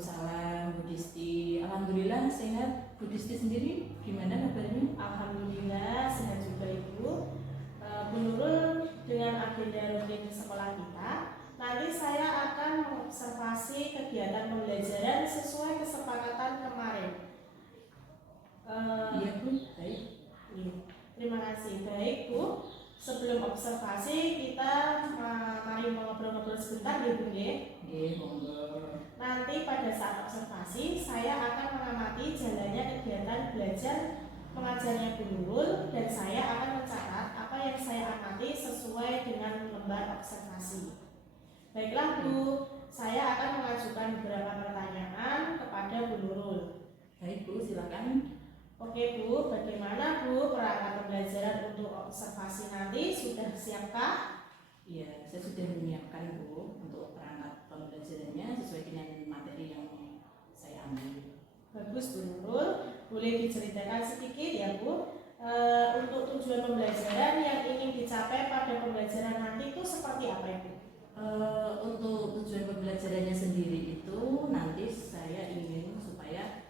Waalaikumsalam Bu Disti. Alhamdulillah sehat. Bu Disti sendiri gimana kabarnya? Alhamdulillah sehat juga Ibu. Bu Nurul, dengan agenda rutin sekolah kita, nanti saya akan mengobservasi kegiatan pembelajaran sesuai kesepakatan kemarin. Iya Bu, baik. Iya. Terima kasih. Baik Bu, sebelum observasi kita mari ngobrol-ngobrol sebentar ya Bu ya. Iya, monggo. Nanti pada saat observasi saya akan mengamati jalannya kegiatan belajar mengajarnya Bu Nurul dan saya akan mencatat apa yang saya amati sesuai dengan lembar observasi. Baiklah Bu, saya akan mengajukan beberapa pertanyaan kepada Bu Nurul. Baik Bu, silakan. Oke Bu, bagaimana Bu perangkat pembelajaran untuk observasi nanti? Sudah siapkah? Iya, saya sudah menyiapkan Bu untuk perangkat pembelajarannya sesuai dengan materi yang saya ambil. Bagus Bu Nurul, boleh diceritakan sedikit ya Bu, untuk tujuan pembelajaran yang ingin dicapai pada pembelajaran nanti itu seperti apa ya Bu? Untuk tujuan pembelajarannya sendiri itu nanti saya ingin supaya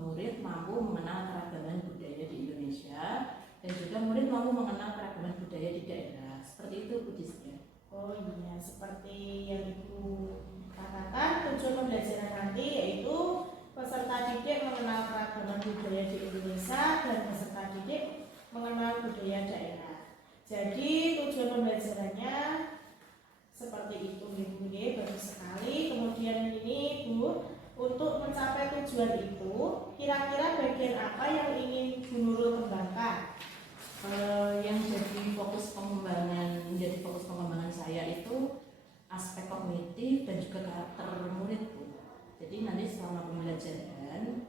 murid mampu mengenal keragaman budaya di Indonesia dan juga murid mampu mengenal keragaman budaya di daerah. Seperti itu Bu Disti. Oh iya, seperti yang Ibu katakan, tujuan pembelajaran nanti yaitu peserta didik mengenal keragaman budaya di Indonesia dan peserta didik mengenal budaya daerah. Jadi tujuan pembelajarannya seperti itu Ibu, bagus sekali. Kemudian ini Bu, untuk mencapai tujuan itu, kira-kira bagian apa yang ingin Bu Nurul kembangkan? Yang menjadi fokus pengembangan saya itu aspek kognitif dan juga karakter murid Bu. Jadi nanti selama pembelajaran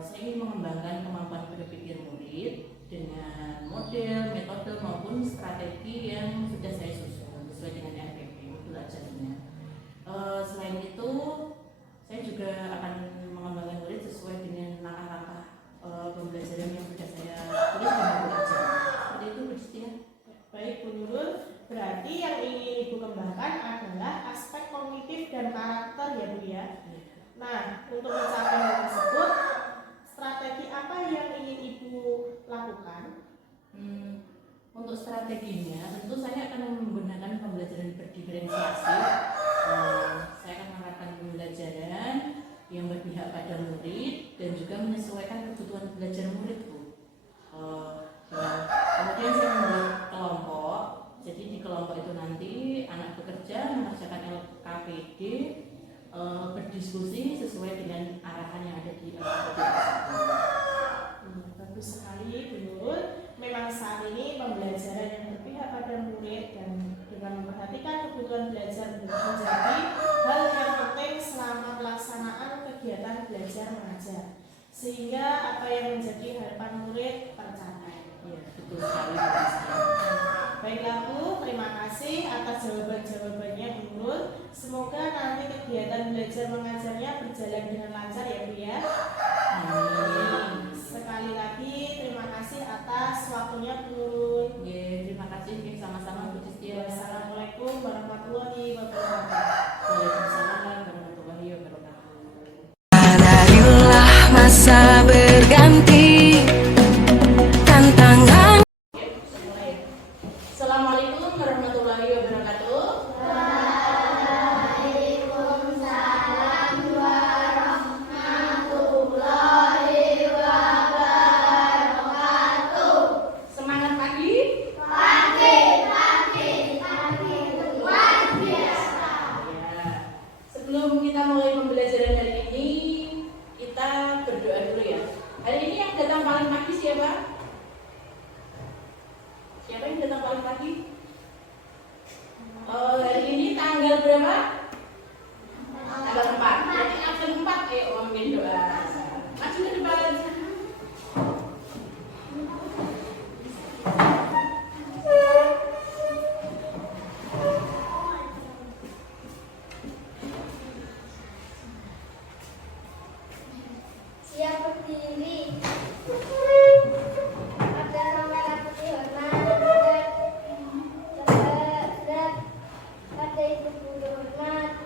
saya ingin mengembangkan kemampuan berpikir murid dengan model, metode maupun strategi yang sudah saya susun sesuai dengan RPP belajarnya. Selain itu saya juga akan mengembangkan murid sesuai dengan langkah-langkah pembelajaran yang sudah saya tulis dan belajar. Seperti itu Bu Disti. Baik Bu Nurul, berarti yang ingin Ibu kembangkan adalah aspek kognitif dan karakter ya Bu ya. Nah, untuk mencapai hal tersebut, strategi apa yang ingin Ibu lakukan? Untuk strateginya, tentu saya akan menggunakan pembelajaran berdiferensiasi. Saya akan menerapkan pembelajaran yang berpihak pada murid dan juga menyesuaikan kebutuhan belajar murid Bu. Kemudian saya membuat kelompok. Jadi di kelompok itu nanti anak bekerja mengerjakan LKPD, berdiskusi sesuai dengan arahan yang ada di LKPD tersebut. Bagus sekali Bu Nurul. Memang saat ini pembelajaran yang berpihak pada murid dan dengan memperhatikan kebutuhan belajar menjadi hal yang penting selama pelaksanaan kegiatan belajar mengajar, sehingga apa yang menjadi harapan murid tercapai. Ya, betul sekali Bu Disti. Baiklah Bu, terima kasih atas jawaban-jawabannya Bu Nurul. Semoga nanti kegiatan belajar mengajarnya berjalan dengan lancar ya Bu ya. Amin. Sekali lagi terima kasih atas waktunya Bu Nurul. Terima kasih. Sama-sama Bu Disti. Wassalamualaikum warahmatullahi wabarakatuh. Waalaikumsalam warahmatullahi wabarakatuh. Marilah masa berganti, tantangan. Assalamualaikum warahmatullahi wabarakatuh. Waalaikumsalam warahmatullahi wabarakatuh. Semangat pagi. Luar biasa. Ya. Sebelum kita mulai pembelajaran hari ini, kita berdoa dulu ya. Hari ini yang datang paling pagi siapa? Siapa yang datang paling pagi? Hari ini tanggal berapa? Tanggal 4. Berarti absen 4. Ayo memimpin doa. Maju ke depan. Siap berdiri. Ada kamera putih hormat. Ada ibu guru hormat.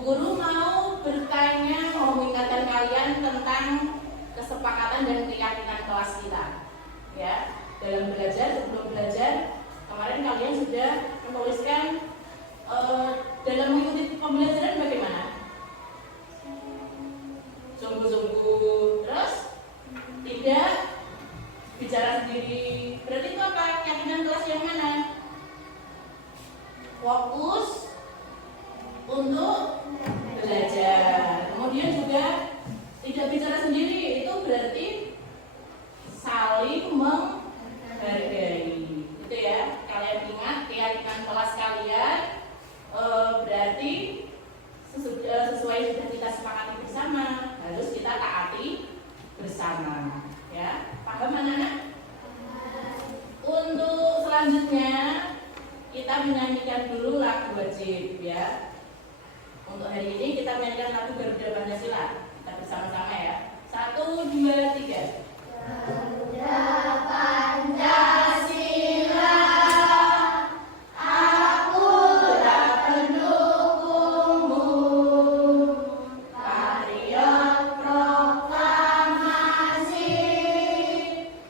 Bu Guru mau bertanya, mau mengingatkan kalian tentang kesepakatan dan keyakinan kelas kita. Ya, dalam belajar, sebelum belajar, kemarin kalian sudah menuliskan dalam mengikuti pembelajaran bagaimana? Sungguh-sungguh, terus tidak bicara sendiri. Berarti itu apa? Keyakinan kelas yang mana? Fokus untuk belajar. Kemudian juga tidak bicara sendiri, itu berarti saling menghargai. Itu ya, kalian ingat keyakinan kelas kalian berarti sesuai sudah kita sepakati bersama, harus kita taati bersama. Ya, paham anak-anak? Untuk selanjutnya kita menyanyikan dulu lagu wajib ya. Untuk hari ini kita menyanyikan lagu Garuda Pancasila. Kita bersama-sama ya. 1, 2, 3. Garuda Pancasila, aku tak pendukungmu, patriot proklamasi,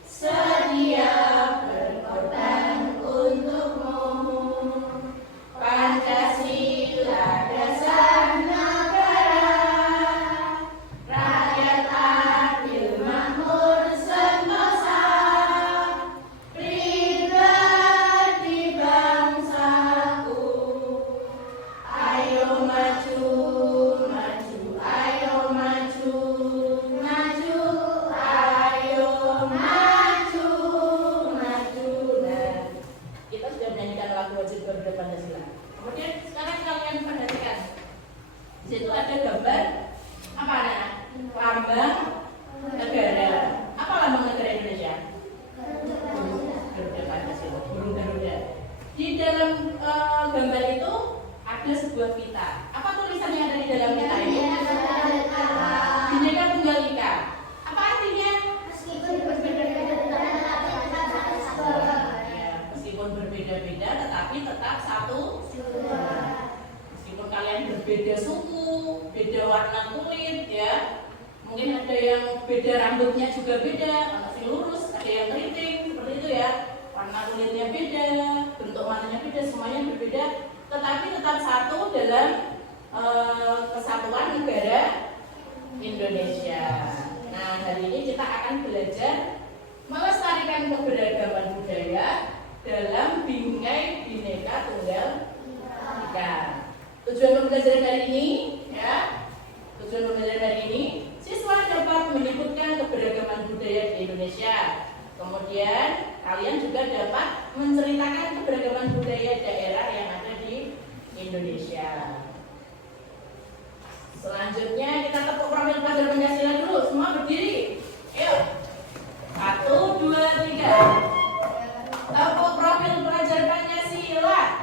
sedia berkorban untukmu. Pancasila dasar negara, rakyat adil makmur sentosa, pribadi bangsaku. Ayo maju, maju, ayo maju, maju, ayo maju, maju. Nah, kita sudah menyanyikan lagu wajib Garuda Pancasila. Kemudian sekarang kalian perhatikan. Di situ ada gambar apa anak? Lambang negara. Apa lambang negara Indonesia? Garuda Pancasila, burung Garuda. Di dalam gambar itu ada sebuah pita. Apa tulisan yang ada di dalam pita ini? Bhinneka Tunggal Ika. Apa artinya? Meskipun berbeda-beda tetapi tetap satu. Ya, meskipun berbeda-beda tetapi tetap satu. Meskipun kalian berbeda suku, beda warna kulit ya. Mungkin ada yang beda rambutnya juga beda, ada yang lurus, ada yang keriting, seperti itu ya. Warna kulitnya beda, bentuk matanya beda, semuanya berbeda, tetapi tetap satu dalam kesatuan negara Indonesia. Nah, hari ini kita akan belajar melestarikan keberagaman budaya dalam bingkai Bhinneka Tunggal Ika. Tujuan pembelajaran hari ini, ya, tujuan pembelajaran hari ini, siswa dapat menyebutkan keberagaman budaya di Indonesia. Kemudian kalian juga dapat menceritakan keberagaman budaya daerah yang ada di Indonesia. Selanjutnya kita tepuk profil pelajar Pancasila dulu, semua berdiri. Ayo, 1, 2, 3. Tepuk profil pelajar Pancasila.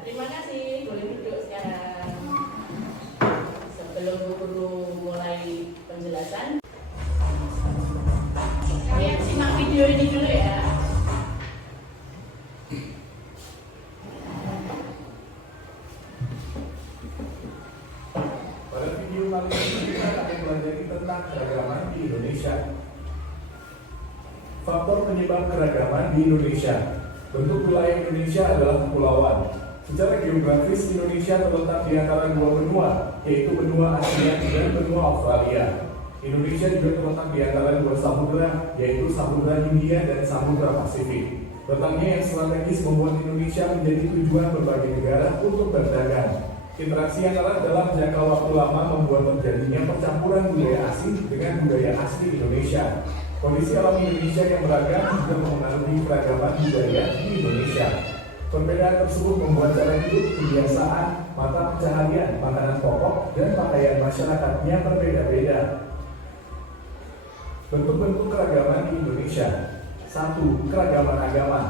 Terima kasih, boleh duduk sekarang. Sebelum Bu Guru mulai penjelasan, kalian simak video ini dulu ya. Pada video kali ini kita akan belajar tentang keragaman di Indonesia. Faktor penyebab keragaman di Indonesia. Bentuk wilayah Indonesia adalah kepulauan. Secara geografis Indonesia terletak di antara dua benua, yaitu benua Asia dan benua Australia. Indonesia juga terletak di antara dua samudra, yaitu Samudra Hindia dan Samudra Pasifik. Letaknya yang strategis membuat Indonesia menjadi tujuan berbagai negara untuk berdagang. Interaksi yang erat dalam jangka waktu lama membuat terjadinya percampuran budaya asing dengan budaya asli Indonesia. Kondisi alam Indonesia yang beragam juga mempengaruhi keragaman budaya di Indonesia. Perbedaan tersebut membuat cara hidup, kebiasaan, mata seharian, makanan pokok, dan pakaian masyarakatnya berbeda-beda. Bentuk-bentuk keragaman di Indonesia. 1. Keragaman agama.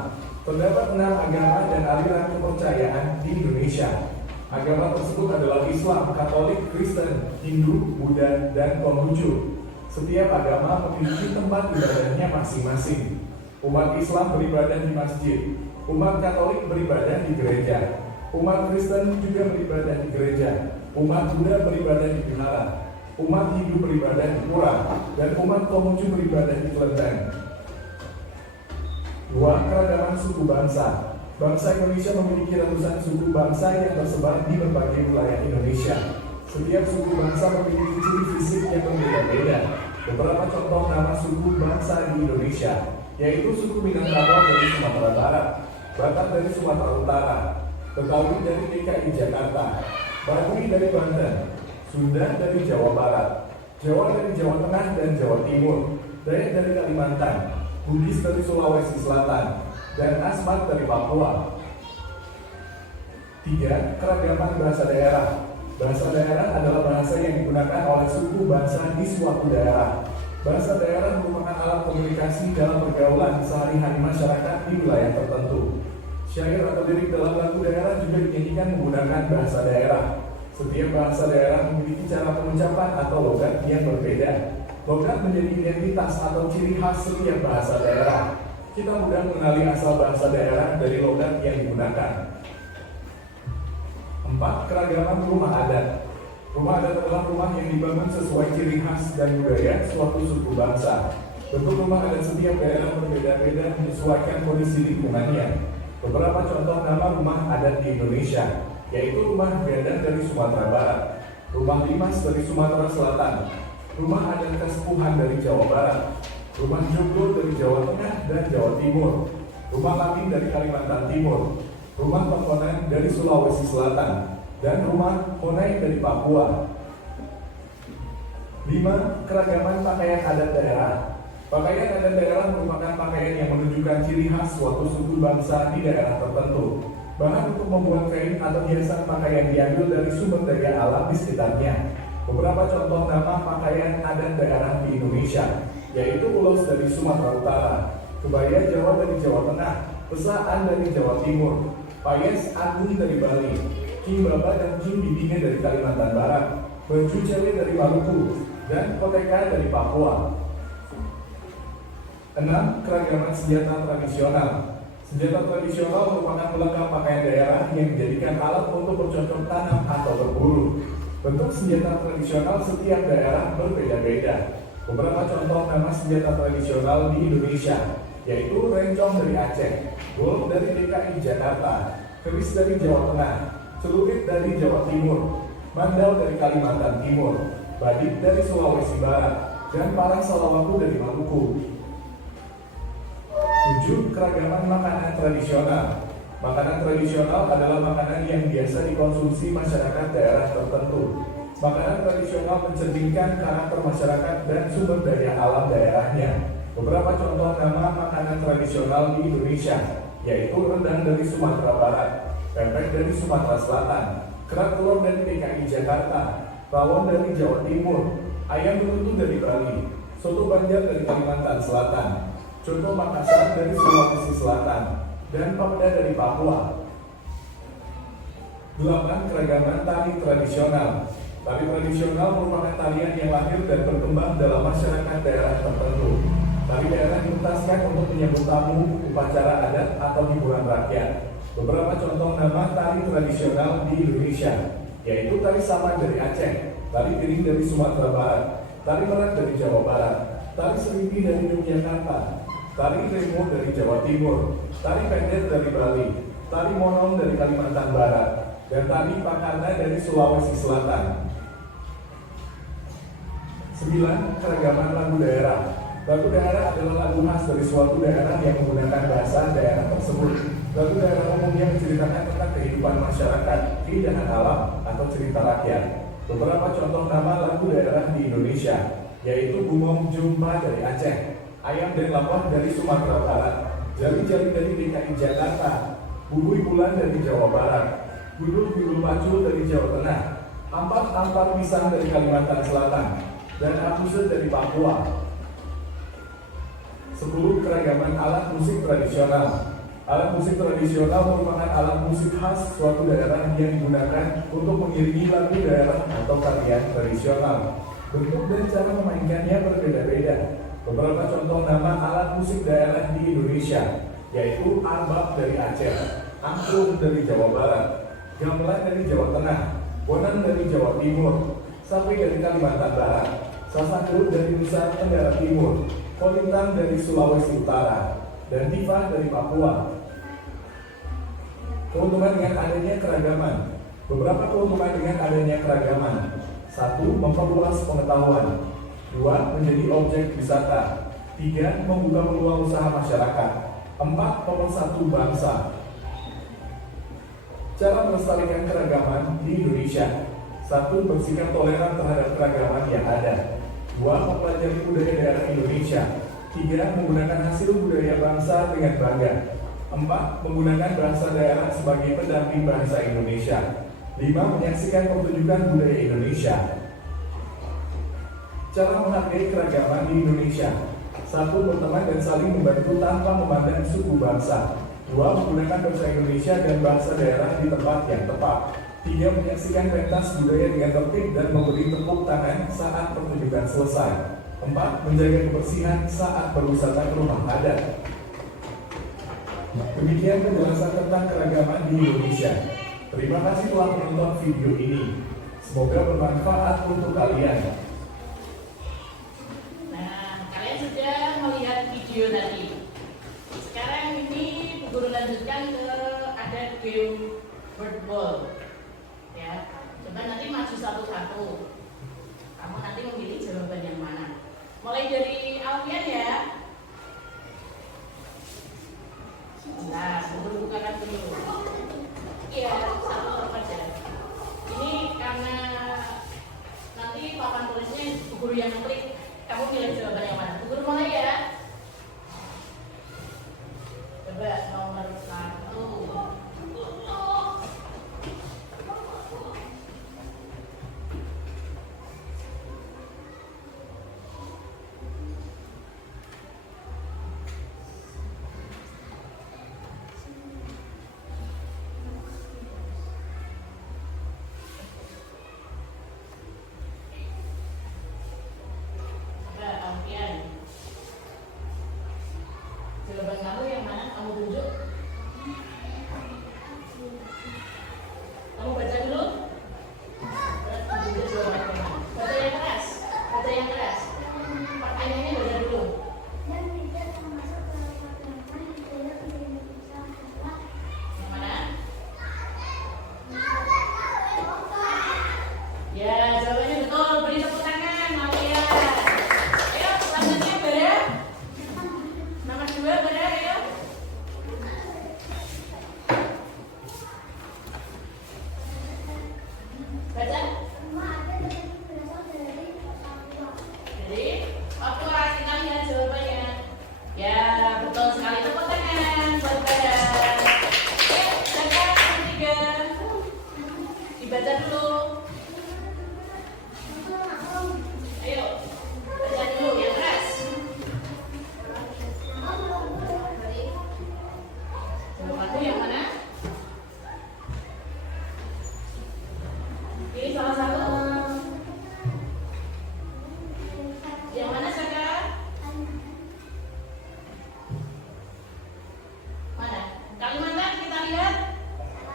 Terdapat 6 agama dan aliran kepercayaan di Indonesia. Agama tersebut adalah Islam, Katolik, Kristen, Hindu, Buddha, dan Konghucu. Setiap agama memiliki tempat ibadahnya masing-masing. Umat Islam beribadah di masjid, umat Katolik beribadah di gereja, umat Kristen juga beribadah di gereja, umat Buddha beribadah di vihara, umat Hindu beribadah di pura, dan umat Konghucu beribadah di kelenteng. 2. Keragaman suku bangsa. Bangsa Indonesia memiliki ratusan suku bangsa yang tersebar di berbagai wilayah Indonesia. Setiap suku bangsa memiliki ciri fisik yang berbeda-beda. Beberapa contoh nama suku bangsa di Indonesia, yaitu suku Minangkabau dari Sumatera Barat, Batak dari Sumatera Utara, Betawi dari DKI Jakarta, Baduy dari Banten, Sunda dari Jawa Barat, Jawa dari Jawa Tengah dan Jawa Timur, Dayak dari Kalimantan, Bugis dari Sulawesi Selatan, dan Asmat dari Papua. 3. Keragaman bahasa daerah. Bahasa daerah adalah bahasa yang digunakan oleh suku bangsa di suatu daerah. Bahasa daerah merupakan alat komunikasi dalam pergaulan sehari-hari masyarakat di wilayah tertentu. Syair atau lirik dalam lagu daerah juga dinyanyikan menggunakan bahasa daerah. Setiap bahasa daerah memiliki cara pengucapan atau logat yang berbeda. Logat menjadi identitas atau ciri khas setiap bahasa daerah. Kita mudah mengenali asal bahasa daerah dari logat yang digunakan. 4. Keragaman rumah adat. Rumah adat adalah rumah yang dibangun sesuai ciri khas dan budaya suatu suku bangsa. Bentuk rumah adat setiap daerah berbeda-beda menyesuaikan kondisi lingkungannya. Beberapa contoh nama rumah adat di Indonesia, yaitu rumah Gadang dari Sumatera Barat, rumah Limas dari Sumatera Selatan, rumah adat Kasepuhan dari Jawa Barat, rumah Joglo dari Jawa Tengah dan Jawa Timur, rumah Latin dari Kalimantan Timur, rumah Tongkonan dari Sulawesi Selatan, dan rumah Honai dari Papua. 5. Keragaman pakaian adat daerah. Pakaian adat daerah merupakan pakaian yang menunjukkan ciri khas suatu suku bangsa di daerah tertentu. Bahan untuk membuat kain atau hiasan pakaian diambil dari sumber daya alam di sekitarnya. Beberapa contoh nama pakaian adat daerah di Indonesia, yaitu ulos dari Sumatera Utara, kebaya Jawa dari Jawa Tengah, pesaan dari Jawa Timur, payes agung dari Bali, kimbaba dan kimbibinge dari Kalimantan Barat, baju cewek dari Maluku, dan koteka dari Papua. 6. Keragaman senjata tradisional. Senjata tradisional merupakan pelengkap pakaian daerah yang dijadikan alat untuk bercocok tanam atau berburu. Bentuk senjata tradisional setiap daerah berbeda-beda. Beberapa contoh nama senjata tradisional di Indonesia, yaitu rencong dari Aceh, golok dari DKI Jakarta, keris dari Jawa Tengah, celurit dari Jawa Timur, mandau dari Kalimantan Timur, badik dari Sulawesi Barat, dan parang salawaku dari Maluku. 7. Keragaman makanan tradisional. Makanan tradisional adalah makanan yang biasa dikonsumsi masyarakat daerah tertentu. Makanan tradisional mencerminkan karakter masyarakat dan sumber daya alam daerahnya. Beberapa contoh nama makanan tradisional di Indonesia, yaitu rendang dari Sumatera Barat, pempek dari Sumatera Selatan, kerak telur dari DKI Jakarta, rawon dari Jawa Timur, ayam betutu dari Bali, soto Banjar dari Kalimantan Selatan, contoh Makassar dari Sulawesi Selatan, dan Papua dari Papua. 8. Keragaman tari tradisional. Tari tradisional merupakan tarian yang lahir dan berkembang dalam masyarakat daerah tertentu. Tari daerah dipentaskan untuk menyambut tamu, upacara adat, atau hiburan rakyat. Beberapa contoh nama tari tradisional di Indonesia, yaitu tari saman dari Aceh, tari piring dari Sumatera Barat, tari merak dari Jawa Barat, tari serimpi dari Yogyakarta, tari remo dari Jawa Timur, tari pendet dari Bali, tari monong dari Kalimantan Barat, dan tari pakarna dari Sulawesi Selatan. 9. Keragaman lagu daerah. Lagu daerah adalah lagu khas dari suatu daerah yang menggunakan bahasa daerah tersebut. Lagu daerah umumnya menceritakan tentang kehidupan masyarakat, keindahan alam, atau cerita rakyat. Beberapa contoh nama lagu daerah di Indonesia, yaitu Bungong Jumpa dari Aceh, Ayam dan Lapah dari Sumatera Barat, Jali-Jali dari DKI Jakarta, Bubui Bulan dari Jawa Barat, Gunung Pacu dari Jawa Tengah, Ampar Pisang dari Kalimantan Selatan, dan Akusut dari Papua. 10. Keragaman alat musik tradisional. Alat musik tradisional merupakan alat musik khas suatu daerah yang digunakan untuk mengiringi lagu daerah atau tarian tradisional. Bentuk dan cara memainkannya berbeda-beda. Beberapa contoh nama alat musik daerah di Indonesia yaitu arbab dari Aceh, angklung dari Jawa Barat, gamelan dari Jawa Tengah, bonang dari Jawa Timur, sapi dari Kalimantan Barat, sasaku dari Nusa Tenggara Timur, kolintang dari Sulawesi Utara, dan diva dari Papua. Keuntungan dengan adanya keragaman. Beberapa keuntungan dengan adanya keragaman. 1. Memperluas pengetahuan. 2. Menjadi objek wisata. 3. Membuka peluang usaha masyarakat. 4. Pemersatu bangsa. Cara melestarikan keragaman di Indonesia. 1. Bersikap toleran terhadap keragaman yang ada. 2. Mempelajari budaya daerah Indonesia. 3. Menggunakan hasil budaya bangsa dengan bangga. 4. Menggunakan bahasa daerah sebagai pendamping bahasa Indonesia. 5. Menyaksikan pertunjukan budaya Indonesia. Cara menghargai keragaman di Indonesia. 1. Berteman dan saling membantu tanpa memandang suku bangsa. 2. Menggunakan bahasa Indonesia dan bahasa daerah di tempat yang tepat. 3. Menyaksikan pentas budaya dengan tertib dan memberi tepuk tangan saat pertunjukan selesai. 4. Menjaga kebersihan saat berwisata ke rumah adat. Demikian penjelasan tentang keragaman di Indonesia. Terima kasih telah menonton video ini. Semoga bermanfaat untuk kalian. Nah, kalian sudah melihat video tadi. Sekarang ini Bu Guru lanjutkan ke ada game word ball. Ya, coba nanti maju satu-satu. Kamu nanti memilih jawaban yang mana. Mulai dari Alfian ya. Nah, sebelum bukakan dulu. Iya, satu aja. Ini karena nanti papan tulisnya Bu Guru yang klik. Kamu pilih jawaban yang mana? Bu Guru mulai ya. Coba nomor 1. Jawaban kamu yang mana? Kamu tunjuk. Kamu baca dulu. Tunjuk jawabannya. Baca yang keras. Baca yang keras. Pertanyaannya baca dulu. Dan tidak termasuk keragaman budaya di Indonesia adalah Yang mana? Ya, jawabannya betul. Beri tepuk tangan, Malia. Ayo, selanjutnya Bara. Nomor 2, Bara, ayo. Baca. semua ada tetapi berasal dari Papua. Jadi, Papua, kita lihat jawabannya. Ya, betul sekali. Tepuk tangan buat Bara. Oke, Jaga, nomor 3. Dibaca dulu. Ayo, baca dulu yang keras. Jawabanku yang mana? Pilih salah satu. Yang mana Saka? Mana? Kalimantan kita lihat.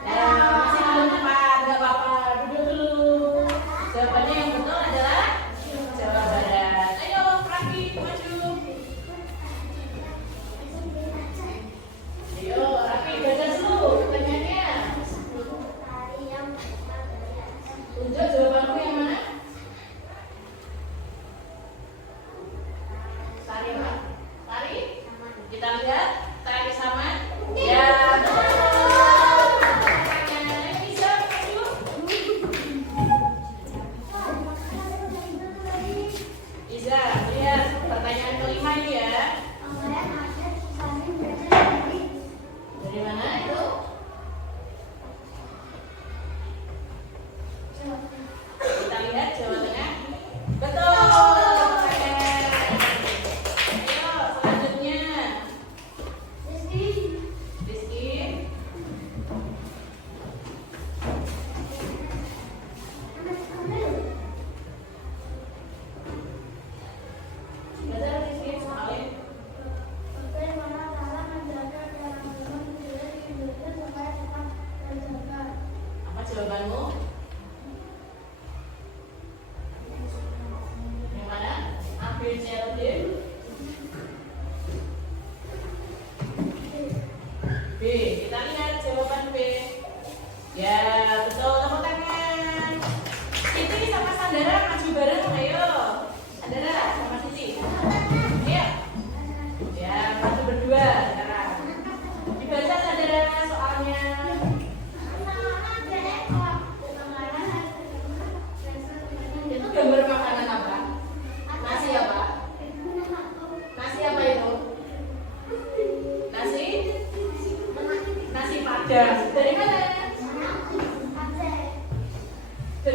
Ya, masih belum tepat, nggak apa-apa. Duduk dulu. Jawabannya yang betul adalah Jawa Barat. Ayo, Raki, maju. Ayo, Raki, baca dulu pertanyaannya. Tunjuk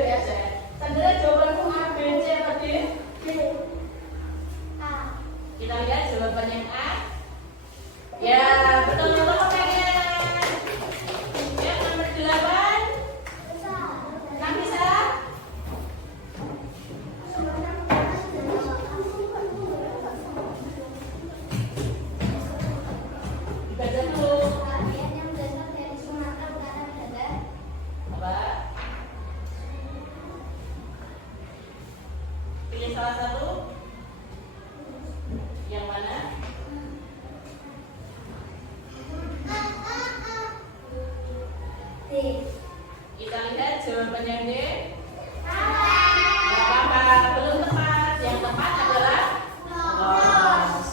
ya saya. Sandra jawabanmu A, B, C atau D? A. Kita lihat jawaban yang A. Ya, betul tepuk tangan. Ya, nomor 8. Nafisa. Dibaca dulu. Apa? Pilih salah satu. Yang mana? Kita lihat jawaban yang D. Gak apa-apa, belum tepat. Yang tepat adalah los.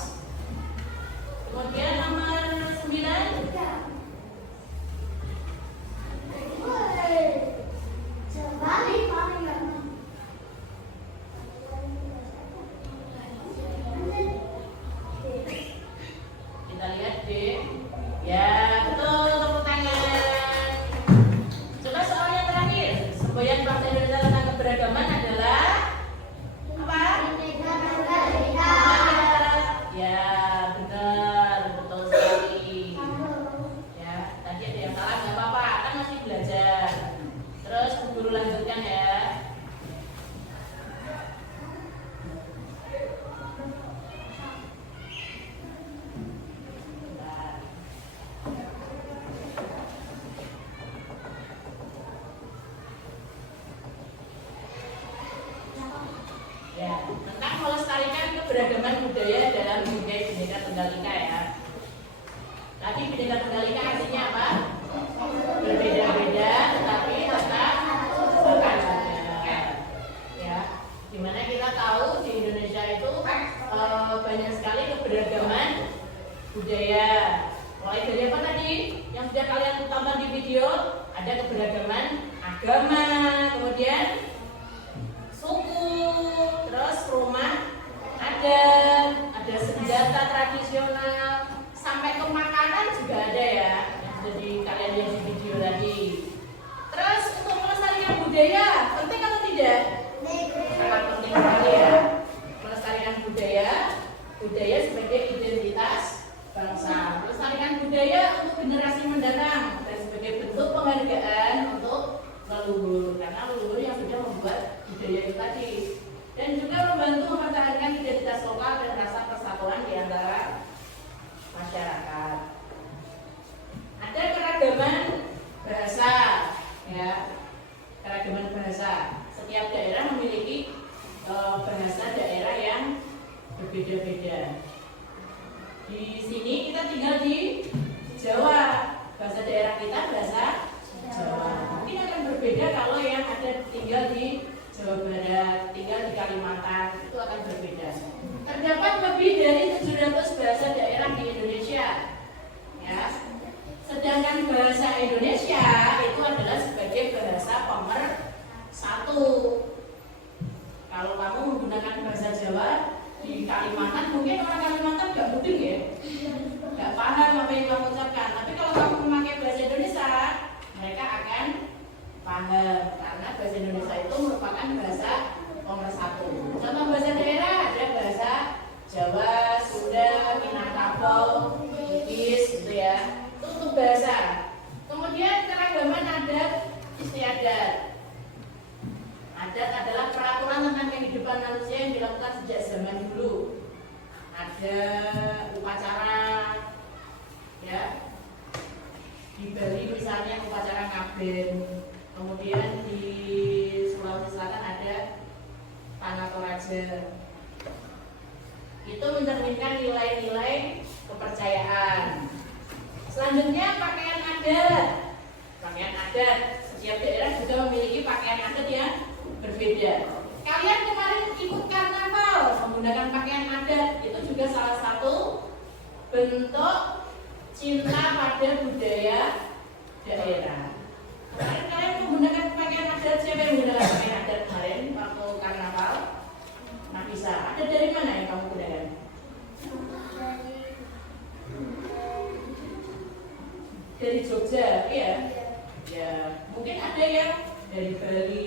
Kemudian nomor 9. Kita lihat D. Ya, betul, tepuk tangan. Coba soal yang terakhir. Semboyan bangsa Indonesia tentang keberagaman adalah apa? Ya, benar, betul sekali. Ya, tadi ada yang salah, nggak apa-apa, kan masih belajar. Terus guru lanjutkan ya. Ya, tentang melestarikan keberagaman budaya dalam budaya Bhinneka Tunggal Ika ya. Tadi Bhinneka Tunggal Ika artinya apa? Berbeda-beda tetapi tetap satu saja. Ya, dimana kita tahu di Indonesia itu banyak sekali keberagaman budaya. Mulai dari apa tadi? Yang sudah kalian tonton di video, ada keberagaman agama, kemudian suku, terus rumah adat, ada senjata tradisional, sampai ke makanan juga ada ya, yang sudah kalian lihat di video tadi. Terus untuk melestarikan budaya, penting atau tidak? Sangat penting sekali ya. Melestarikan budaya sebagai identitas bangsa. Melestarikan budaya untuk generasi mendatang dan sebagai bentuk penghargaan untuk leluhur, karena leluhur yang sudah membuat budaya itu tadi, dan juga membantu mempertahankan identitas lokal dan rasa persatuan di antara masyarakat. Ada keragaman bahasa, ya, keragaman bahasa. Setiap daerah memiliki bahasa daerah yang berbeda-beda. Di sini kita tinggal di Jawa, bahasa daerah kita bahasa Jawa. Mungkin akan berbeda kalau yang ada tinggal di Jawa Barat, tinggal di Kalimantan, itu akan berbeda. Terdapat lebih dari 700 bahasa daerah di Indonesia. Ya. Sedangkan bahasa Indonesia itu adalah sebagai bahasa pemersatu. Kalau kamu menggunakan bahasa Jawa di Kalimantan, mungkin orang Kalimantan gak mudeng ya, gak paham apa yang kamu ucapkan. Tapi kalau kamu memakai bahasa Indonesia, mereka akan paham, karena bahasa Indonesia itu merupakan bahasa pemersatu. Contoh bahasa daerah ada bahasa Jawa, Sunda, Minangkabau, Bugis, gitu ya. Itu untuk bahasa. Kemudian keragaman adat istiadat. Adat adalah peraturan tentang kehidupan manusia yang dilakukan sejak zaman dulu. Ada upacara, ya. Di Bali misalnya upacara ngaben. Kemudian di Sulawesi Selatan ada Tanah Toraja. Itu mencerminkan nilai-nilai kepercayaan. Selanjutnya pakaian adat. Pakaian adat, setiap daerah juga memiliki pakaian adat yang berbeda. Kalian kemarin ikut karnaval menggunakan pakaian adat, itu juga salah satu bentuk cinta pada budaya daerah. Kalian menggunakan pakaian adat, siapa yang menggunakan pakaian adat kemarin waktu karnaval? Nafisa, ada dari mana yang kamu gunakan? Dari Jogja, iya. Ya, mungkin ada yang dari Bali,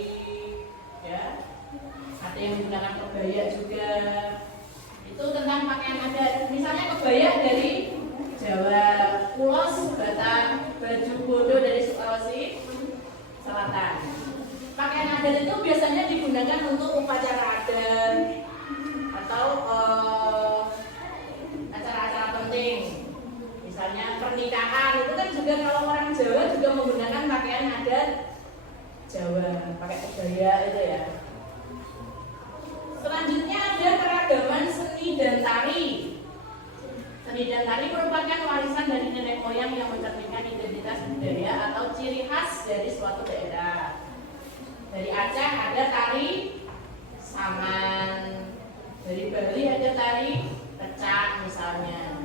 yang menggunakan kebaya juga. Itu tentang pakaian adat. Misalnya kebaya dari Jawa, ulos, Batak, baju bodo dari Sulawesi Selatan. Pakaian adat itu biasanya digunakan untuk upacara adat atau acara-acara penting. Misalnya pernikahan itu kan juga kalau orang Jawa juga menggunakan pakaian adat Jawa, pakai kebaya itu ya. Selanjutnya ada keragaman seni dan tari. Seni dan tari merupakan warisan dari nenek moyang yang mencerminkan identitas budaya atau ciri khas dari suatu daerah. Dari Aceh ada tari saman, dari Bali ada tari pecak misalnya.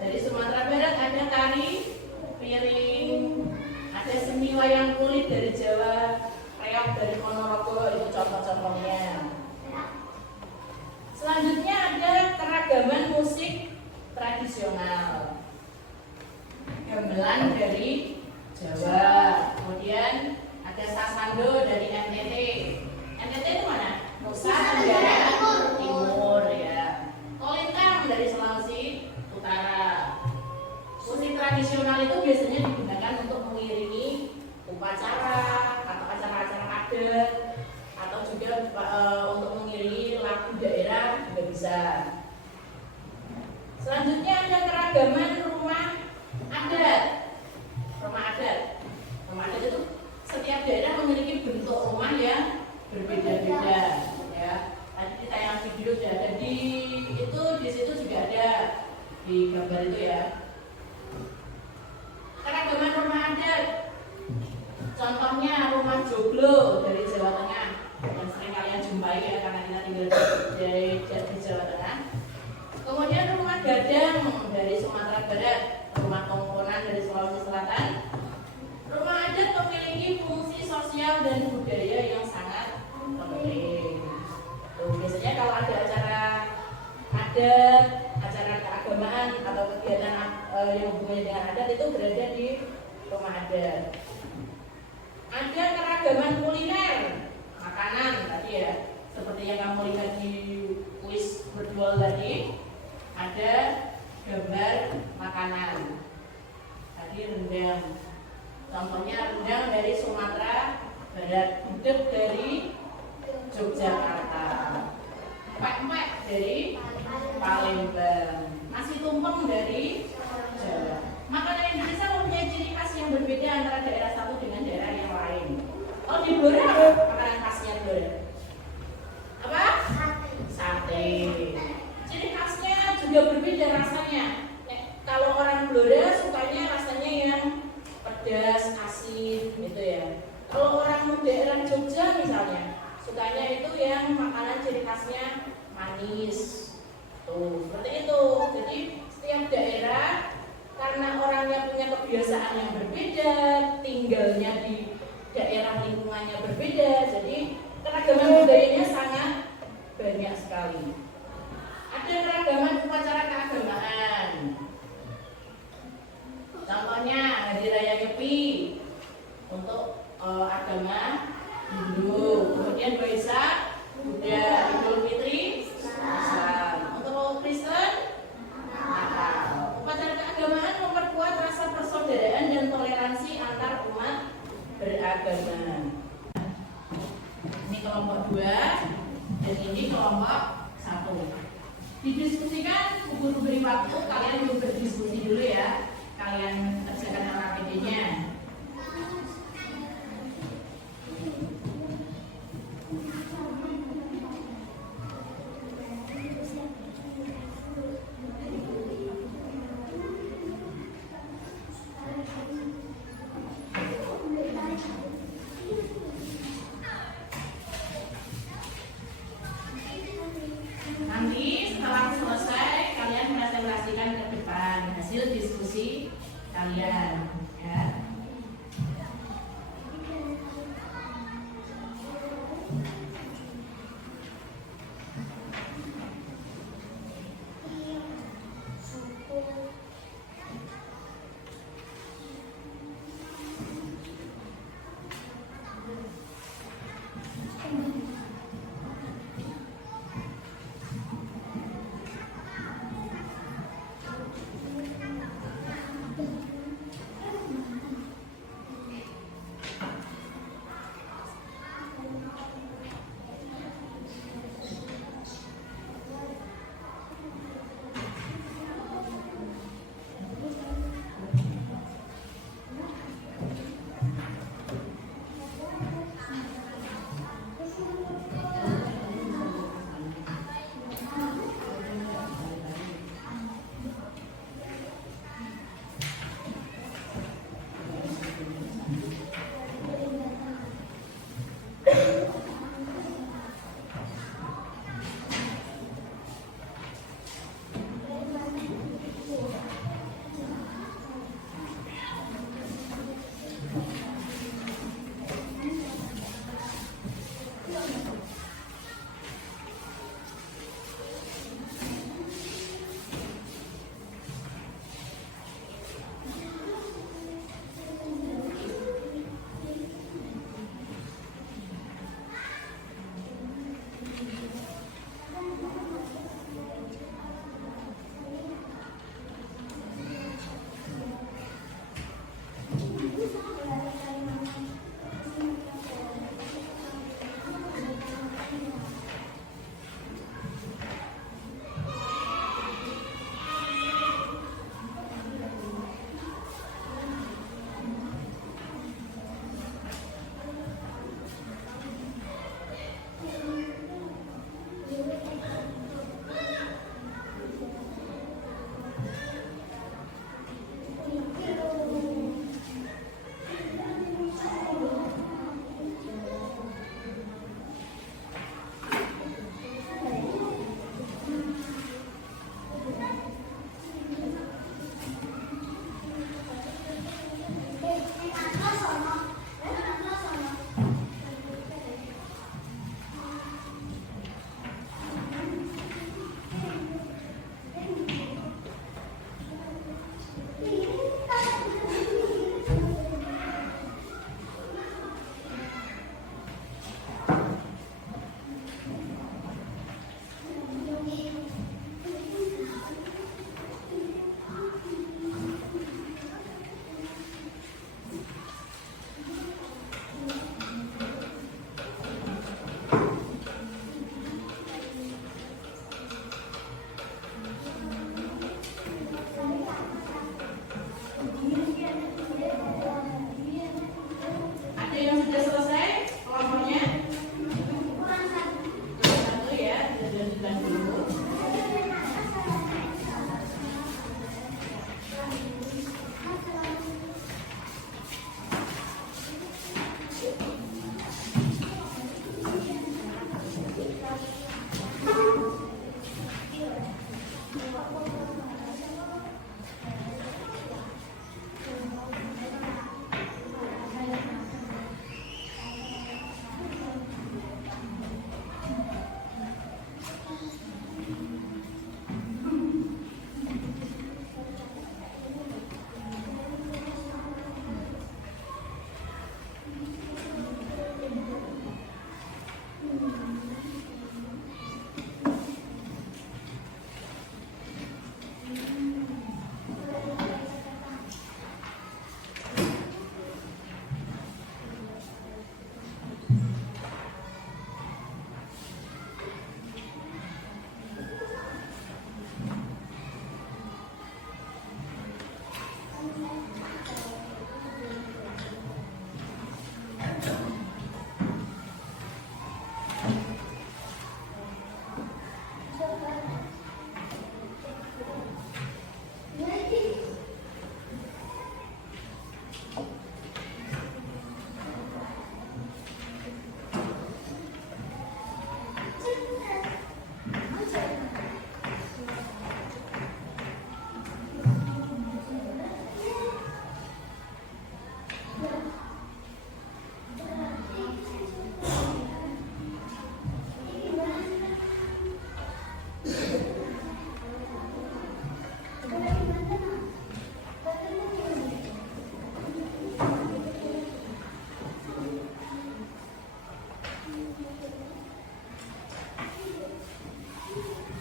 Dari Sumatera Barat ada tari piring, ada seni wayang kulit dari Jawa, reok dari Ponorogo, itu contoh-contohnya. Selanjutnya ada keragaman musik tradisional, gamelan dari Jawa, kemudian ada sasando dari NTT. NTT itu mana? Nusa Tenggara Timur ya. Kolintang dari Sulawesi Utara. Musik tradisional itu biasanya digunakan untuk mengiringi upacara atau acara-acara adat, atau juga untuk mengiringi lagu daerah juga bisa. Selanjutnya ada keragaman rumah adat. Rumah adat. Rumah adat itu setiap daerah memiliki bentuk rumah yang berbeda-beda ya. Tadi di tayangan video sudah ada di situ juga ada di gambar itu ya. Keragaman rumah adat. Contohnya rumah joglo dari Jawa Tengah yang sering kalian jumpai ya karena kita tinggal di Jawa Tengah. Kemudian rumah gadang dari Sumatera Barat, rumah tongkonan dari Sulawesi Selatan. Rumah adat memiliki fungsi sosial dan budaya yang sangat penting. Biasanya kalau ada acara adat, acara keagamaan atau kegiatan yang hubungannya dengan adat itu berada di rumah adat. Ada keragaman kuliner, makanan tadi ya, seperti yang kamu lihat di kuis virtual tadi. Ada gambar makanan. Tadi rendang. Contohnya rendang dari Sumatera Barat, gudeg dari Yogyakarta, empek-empek dari Palembang, nasi tumpeng dari Jawa. Makanan Indonesia mempunyai ciri khas yang berbeda antara daerah satu dengan daerah yang lain. Oh, di Blora apa makanan khasnya Blora? Apa? Sate. Ciri khasnya juga berbeda rasanya. Kalau orang Blora sukanya rasanya yang pedas, asin gitu ya. Kalau orang daerah Jogja misalnya sukanya itu yang makanan ciri khasnya manis. Tuh, seperti itu. Jadi setiap daerah karena orangnya punya kebiasaan yang berbeda, tinggalnya di daerah lingkungannya berbeda, jadi keragaman budayanya sangat banyak sekali. Ada keragaman upacara keagamaan. Contohnya Hari Raya Nyepi untuk agama Hindu, kemudian Waisak, Buddha, Idul Fitri, Islam. Untuk Kristen, Natal. Upacara keagamaan memperkuat rasa persaudaraan dan toleransi antar umat beragama. Ini kelompok 2 dan ini kelompok 1. Didiskusikan, guru beri waktu, kalian belum berdiskusi dulu ya. Kalian kerjakan RAPD-nya. Nanti setelah selesai kalian presentasikan ke depan hasil diskusi kalian ya.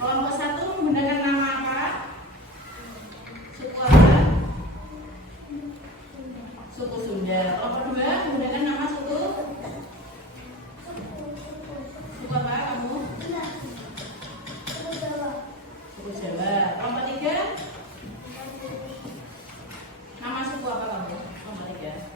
Kelompok 1 menggunakan nama apa? Suku apa? Suku Sunda. Kelompok 2 menggunakan nama suku apa kamu? Suku Jawa. Kelompok 3 nama suku apa kamu? Kelompok 3.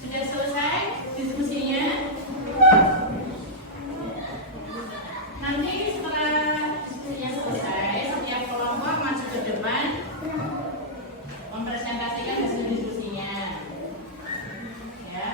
Sudah selesai diskusinya? Nanti setelah diskusinya selesai, setiap kelompok maju ke depan mempresentasikan hasil diskusinya. Ya.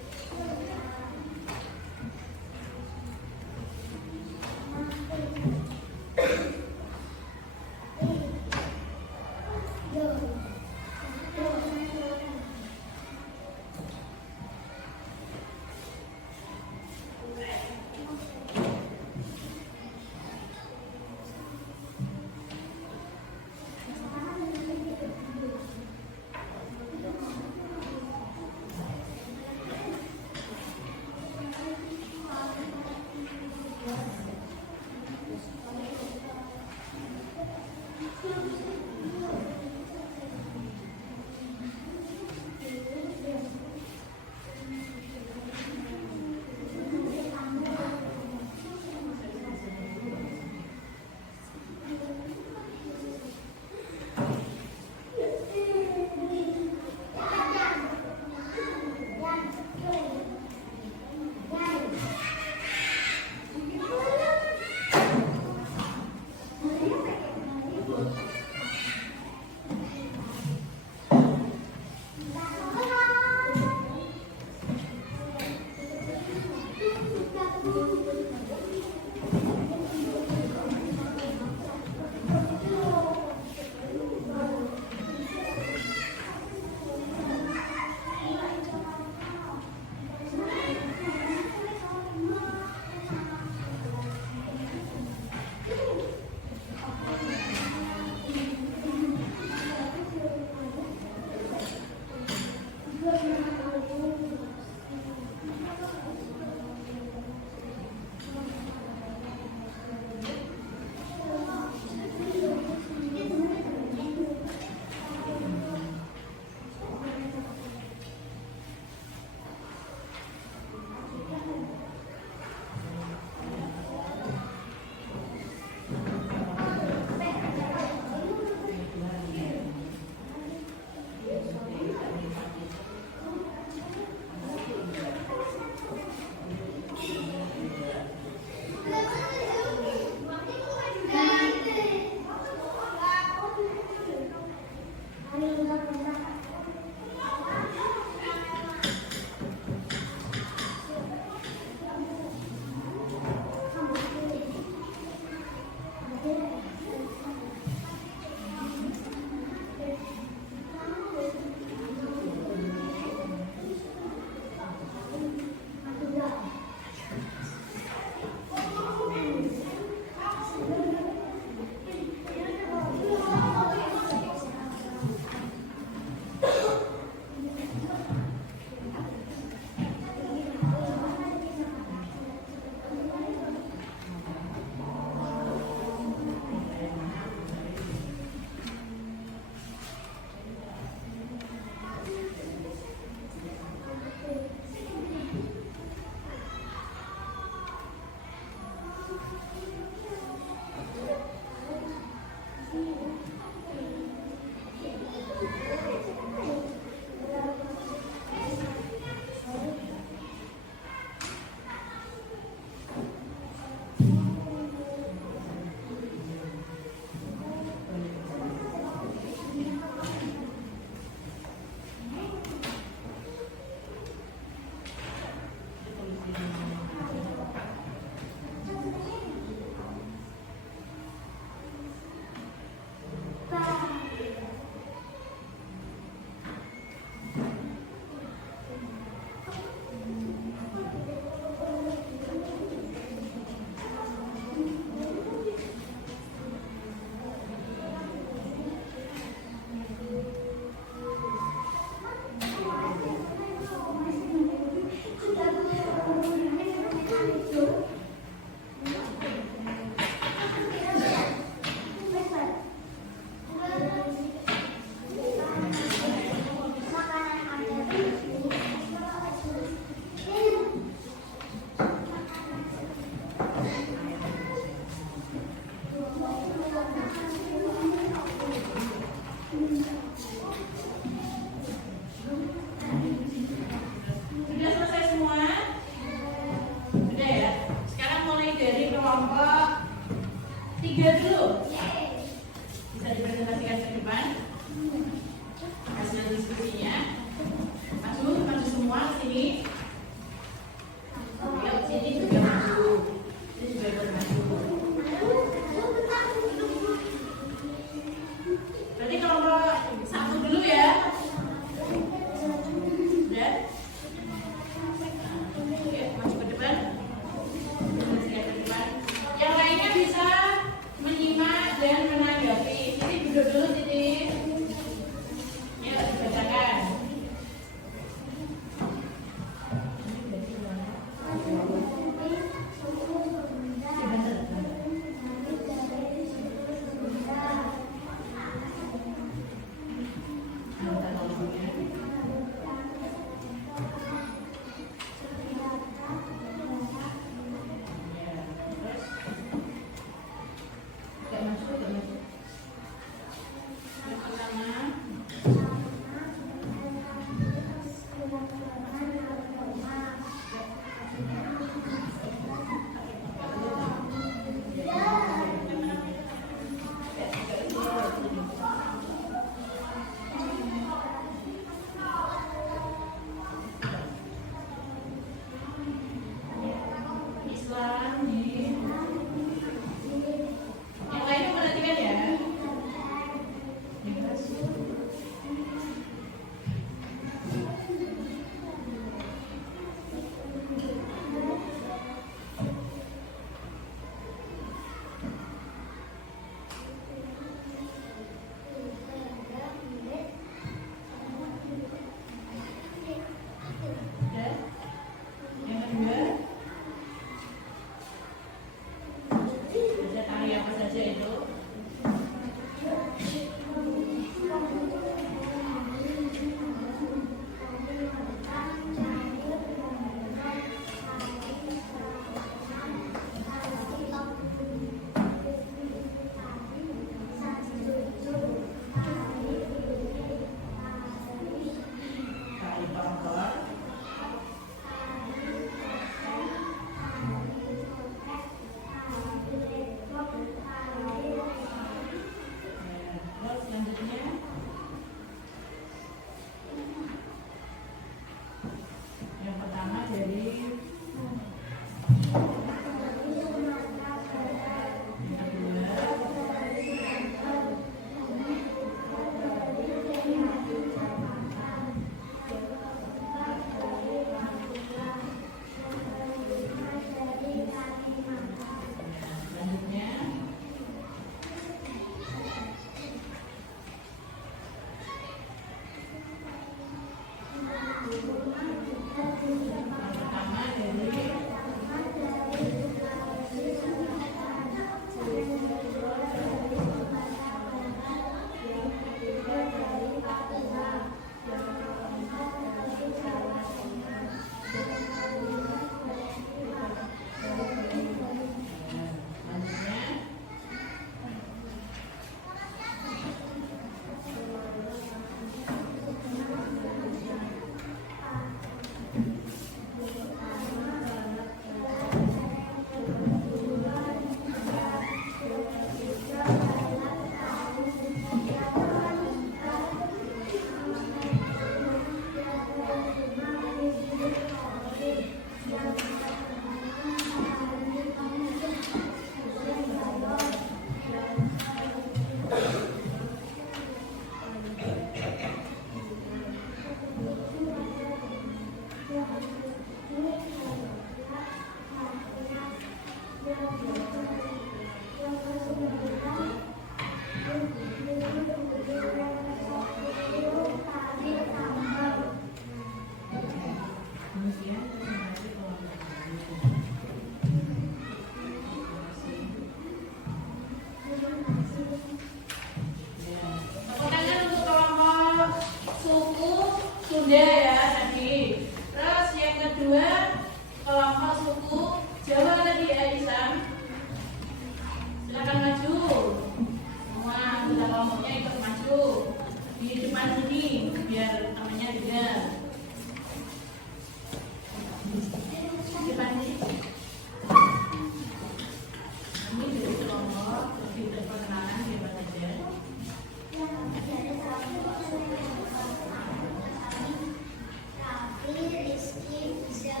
Dibacakan.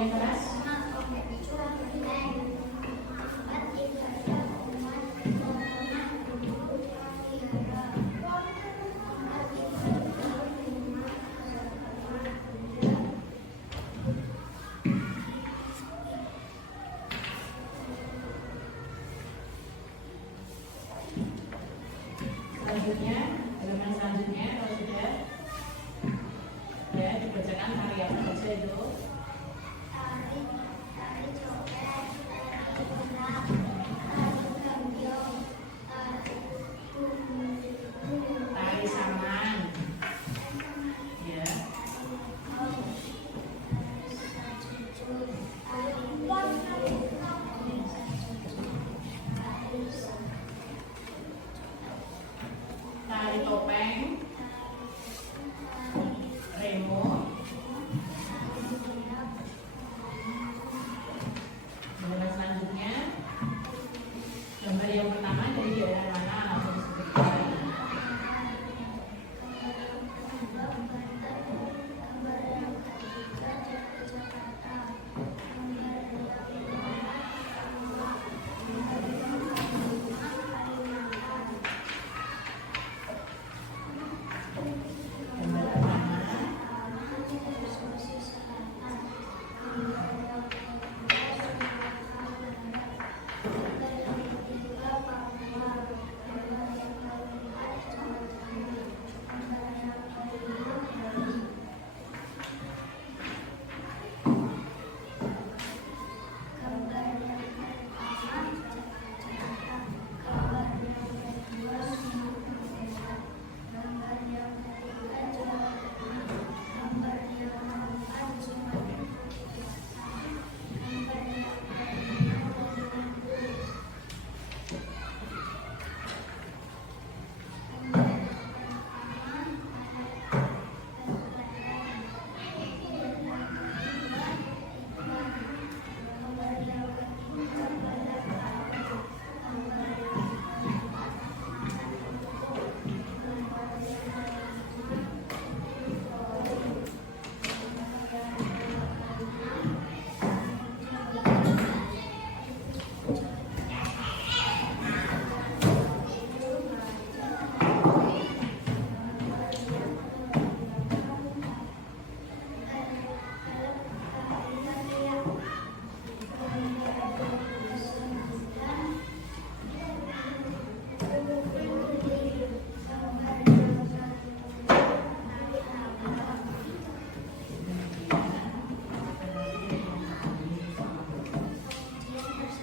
Yang keras. Selanjutnya, halaman selanjutnya kalau sudah ya dibacakan karya apa saja itu. Tari saman, ya. Tari topeng, remo. Halaman selanjutnya, gambar yang pertama dari daerah mana langsung disebutkan. Gambar pertama,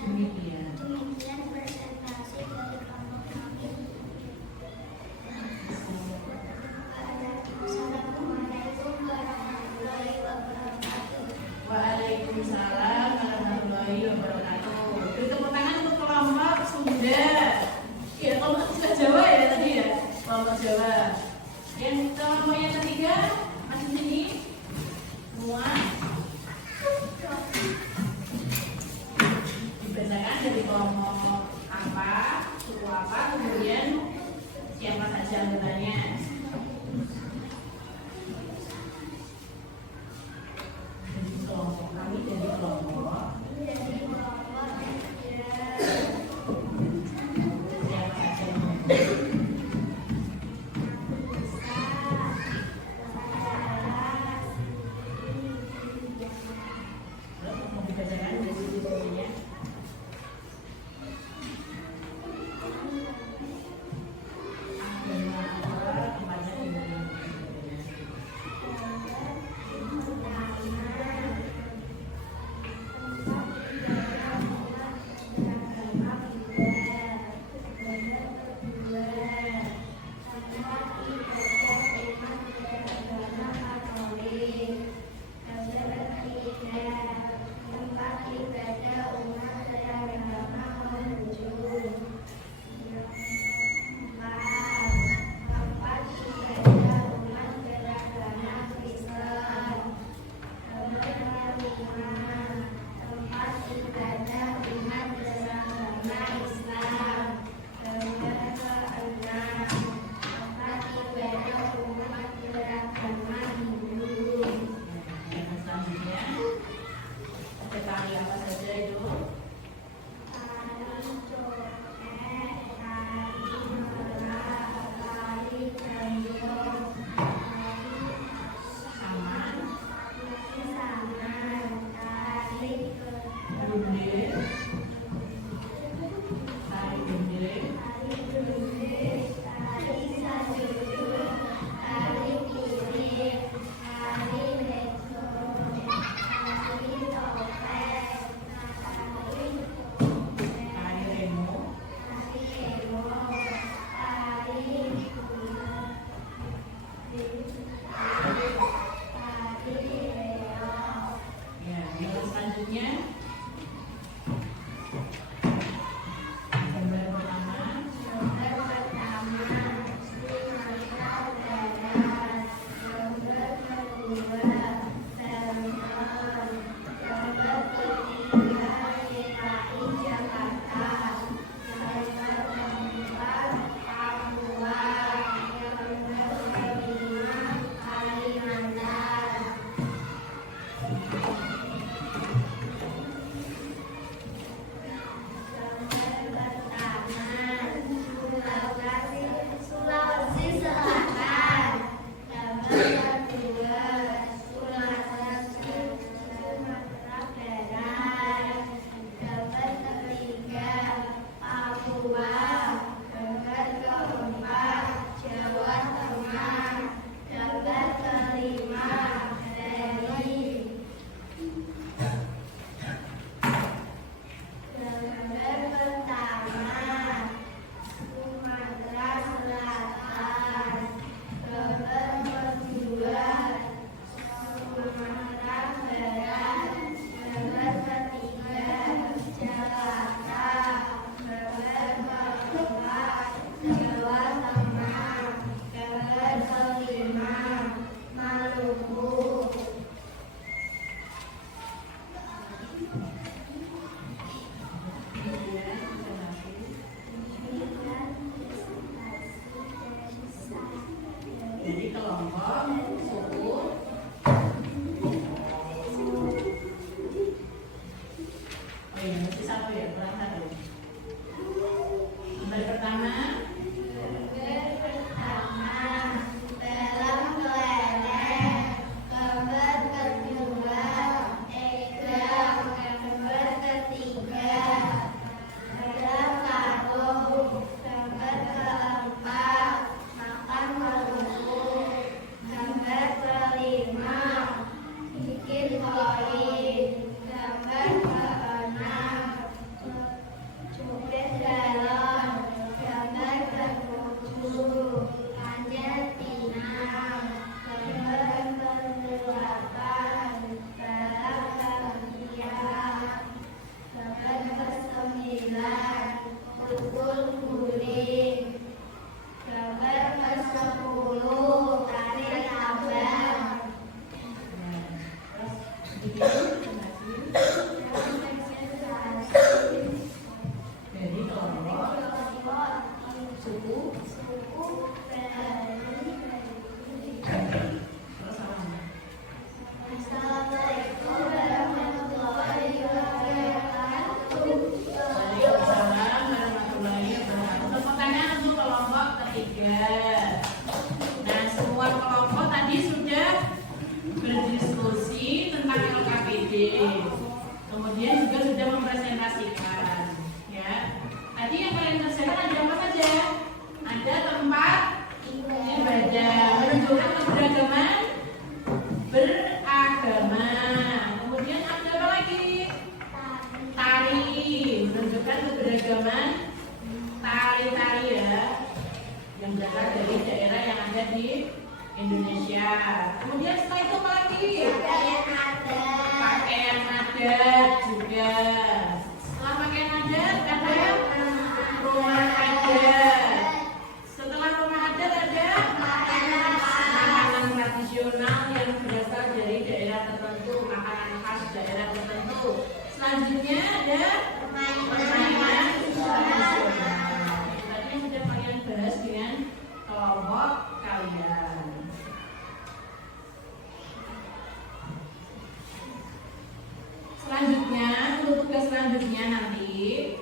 demikian. Waalaikumsalam warahmatullahi wabarakatuh. Beri tepuk tangan untuk kelompok Sunda. Ya, kelompok Sunda Jawa ya tadi ya, kelompok Jawa. Yang kelompok yang ketiga masih sini semua. Dibacakan dari kelompok apa, suku apa, kemudian siapa saja anggotanya. Dari kelompok kami dari kelompok siapa saja. Mau dibacakan dari sisi semuanya. Agama apa, tempat Tari gendeng. Tari remo. Ya, yang selanjutnya gambar pertama. Sulawesi Selatan. Gambar kedua, Sulawesi Sumatera Barat. Gambar ketiga, Papua. Gambar keempat, Jawa Tengah. Gambar kelima, Bali. Gambar pertama, Sumatera Selatan. Gambar kedua, Sumatera Barat. Gambar ketiga, Jakarta. Gambar keempat, Jawa Tengah. Gambar kelima, Maluku. Jadi kelompok suku. Oh iya, masih satu ya, kurang satu. Gambar pertama. Gambar pertama, dalam kelereng. Gambar kedua, egrang. Gambar ketiga, ada karung. Gambar keempat, makan Maluku. Gambar kelima, bikin koin. Gambar keenam, cupet galon. Gambar ketujuh, panjat pinang. Gambar kedelapan, balap gantian. Gambar kesembilan, pukul guling. Gambar ke-10, tarik tambang. Jadi kelompok suku. Terus salamnya. Assalamualaikum warahmatullahi wabarakatuh. Waalaikumsalam warahmatullahi wabarakatuh. Tepuk tangan untuk kelompok ketiga. Nah, semua kelompok tadi sudah berdiskusi tentang LKPD. Kemudian juga sudah mempresentasikan, ya. Tadi yang kalian kerjakan ada apa saja? Ada tempat ibadah, menunjukkan keberagaman beragama. Kemudian ada apa lagi? Tari, menunjukkan keberagaman tari-tari ya, yang berasal dari daerah yang ada di Indonesia. Kemudian setelah itu apa lagi? Pakaian adat juga. Setelah pakaian adat ada rumah adat. Setelah rumah adat ada makanan tradisional yang berasal dari daerah tertentu, makanan khas daerah tertentu. Selanjutnya ada permainan tradisional. Tadi yang sudah kalian bahas dengan kelompok kalian. Selanjutnya, untuk tugas selanjutnya nanti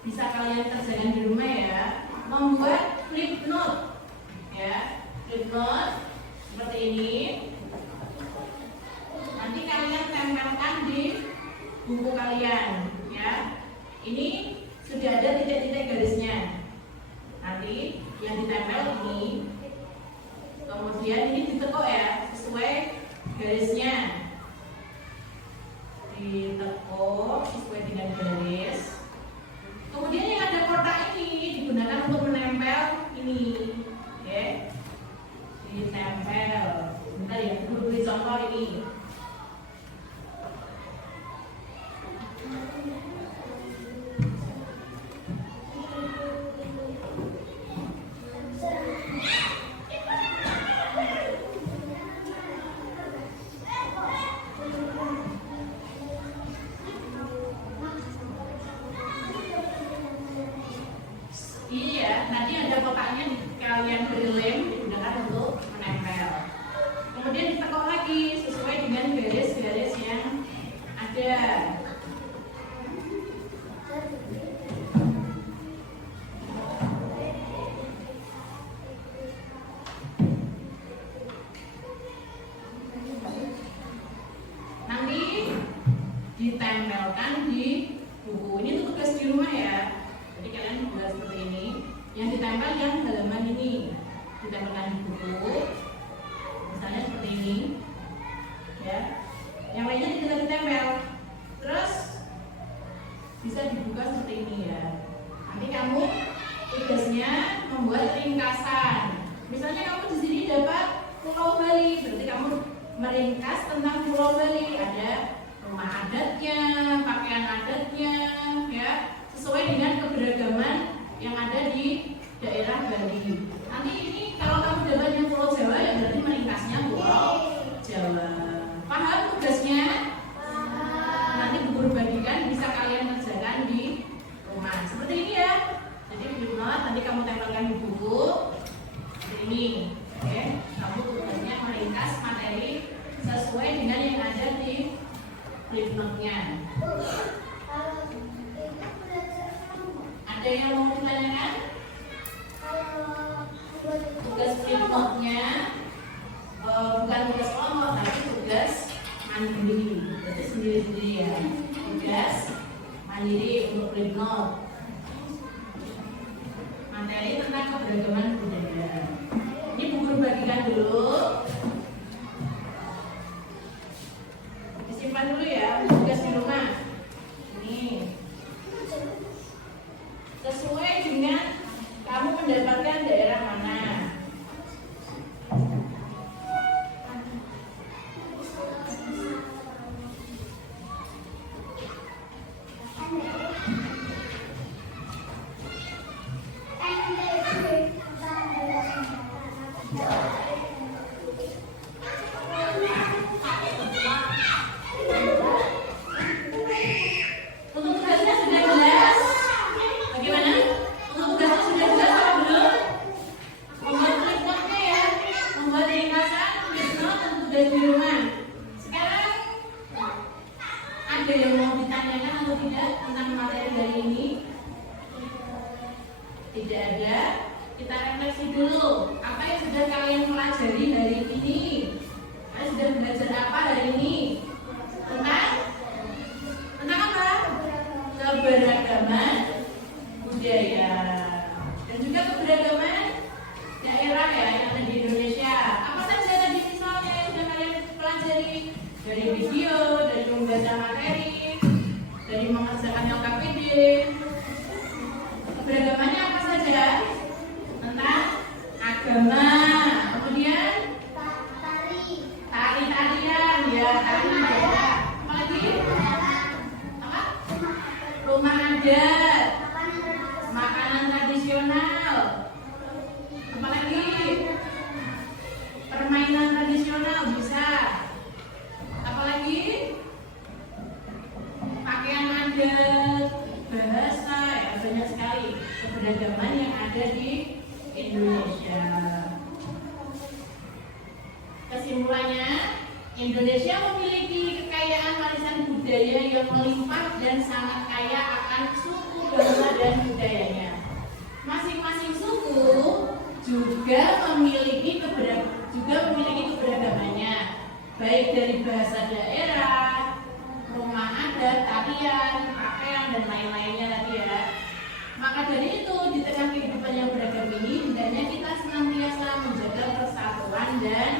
bisa kalian kerjakan di rumah ya, membuat flip note, ya, flip note seperti ini. Nanti kalian tempelkan di buku kalian, ya. Ini sudah ada titik-titik garisnya. Nanti yang ditempel ini, kemudian ini ditekuk ya, sesuai garisnya. Ditekuk sesuai dengan garis. Kemudian yang ada kotak ini digunakan untuk menempel ini, oke? Ditempel. Bentar ya, beri contoh ini. Iya, nanti ada kotaknya kalian beri lem digunakan untuk menempel. Kemudian ditekuk lagi sesuai dengan garis-garis yang ada. Nanti ditempelkan di buku. Ini tugas di rumah ya. Jadi kalian buat seperti ini. Yang ditempel yang halaman ini ditempelkan di buku. Misalnya seperti ini, ya. Yang lainnya tidak ditempel. Terus bisa dibuka seperti ini ya. Nanti kamu tugasnya membuat ringkasan. Misalnya kamu di sini dapat Pulau Bali, berarti kamu meringkas tentang Pulau Bali. Ada rumah adatnya, pakaian adatnya, ya, sesuai dengan keberagaman yang ada di daerah Bali. Nanti ini kalau kamu dapatnya Pulau Jawa ya berarti meringkasnya Pulau Jawa. Paham tugasnya? Nanti guru bagikan bisa kalian kerjakan di rumah. Seperti ini ya. Jadi di rumah nanti kamu tempelkan di buku seperti ini. Oke, kamu tugasnya meringkas materi sesuai dengan yang ada di flipnote-nya. Ada yang mau ditanyakan? Tugas flipnote-nya bukan tugas kelompok, tapi tugas mandiri. Berarti sendiri-sendiri ya. Tugas mandiri untuk flipnote. Materi tentang keberagaman budaya. Ini Bu Guru bagikan dulu. Disimpan dulu ya, tugas di rumah. Ini sesuai dengan kamu mendapatkan daerah mana. Untuk tugasnya sudah jelas? Bagaimana? Untuk tugasnya sudah jelas atau belum? Membuat flipnote-nya ya, membuat ringkasan, flipnote, dan tugas di rumah. Sekarang ada yang mau ditanyakan atau tidak tentang materi hari ini? Tidak ada. Kita refleksi dulu. Apa yang sudah kalian pelajari hari ini? Kalian sudah belajar apa hari ini? Tentang apa? Keberagaman budaya dan juga keberagaman daerah ya yang ada di Indonesia. Apa saja tadi misalnya yang sudah kalian pelajari dari video, dari membaca materi, dari mengerjakan LKPD. Keberagamannya apa saja? Tentang agama, kemudian tari-tarian ya, tari budaya. Apalagi? Apa? Rumah adat, makanan tradisional. Apalagi? Permainan tradisional bisa. Apalagi? Pakaian adat, bahasa ya, banyak sekali keberagaman yang ada di Indonesia. Kesimpulannya, Indonesia memiliki kekayaan warisan budaya yang melimpah dan sangat kaya akan suku, bangsa, dan budayanya. Masing-masing suku juga memiliki keberagamannya, baik dari bahasa daerah, rumah adat, tarian, pakaian, dan lain yang lainnya tadi ya. Maka dari itu di tengah kehidupan yang beragam ini hendaknya kita senantiasa menjaga persatuan dan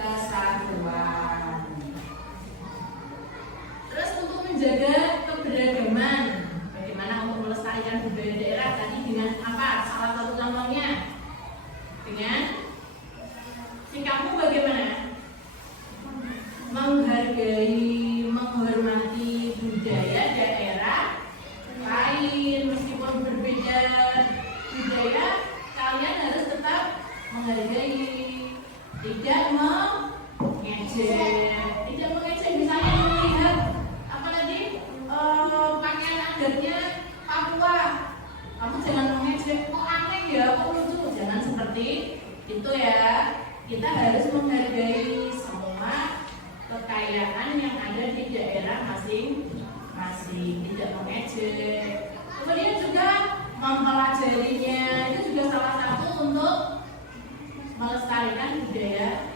kesatuan. Terus untuk menjaga keberagaman, bagaimana untuk melestarikan budaya daerah tadi dengan apa? Salah satu contohnya dengan sikapmu bagaimana? Menghargai, menghormati budaya daerah lain, meskipun berbeda budaya, kalian harus tetap menghargai, tidak mengejek, misalnya melihat apa tadi pakaian adatnya Papua, kamu jangan mengejek, kok aneh ya, kok lucu, jangan seperti itu ya. Kita harus menghargai semua kekayaan yang ada di daerah masing-masing, tidak mengejek. Kemudian juga mempelajarinya, itu juga salah satu untuk melestarikan budaya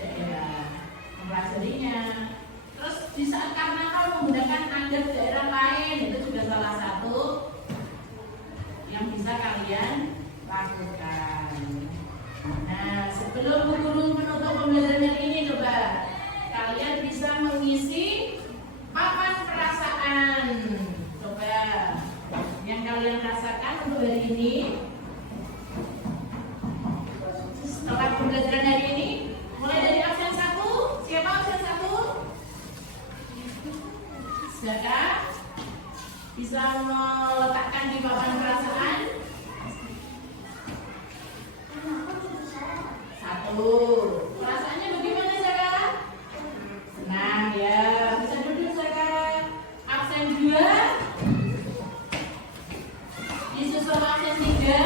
daerah, mempelajarinya. Terus di saat karnaval menggunakan adat daerah lain, itu juga salah satu yang bisa kalian lakukan. Nah, sebelum guru menutup pembelajaran ini, coba kalian bisa mengisi papan perasaan. Coba yang kalian rasakan untuk hari ini setelah pembelajaran hari ini, mulai dari absen 1. Siapa absen 1? Silakan bisa meletakkan di papan perasaan. 1. Perasaannya bagaimana, Zara? Senang ya, bisa duduk, Zara. Absen 2 disusul absen 3.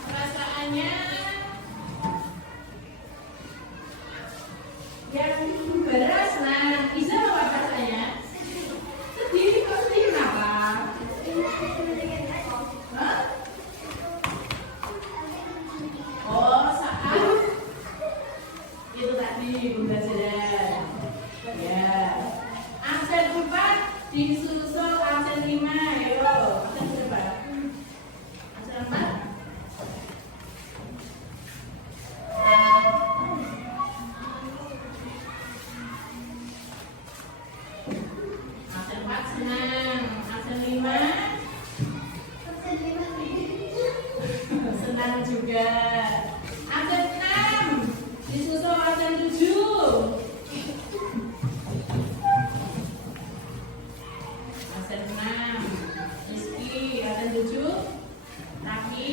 Perasaannya yang beras, nah, bisa apa perasaannya? Sedih, kok sedih kenapa? Hah? Oh, saat itu tadi pembelajaran. Ya. Absen 4 disusul absen 5. Ayo, absen berapa? Absen 4. Absen 4 senang. Absen 5 senang juga. Absen 6 disusul absen 7. Absen 6 Rizky, absen 7 Raki.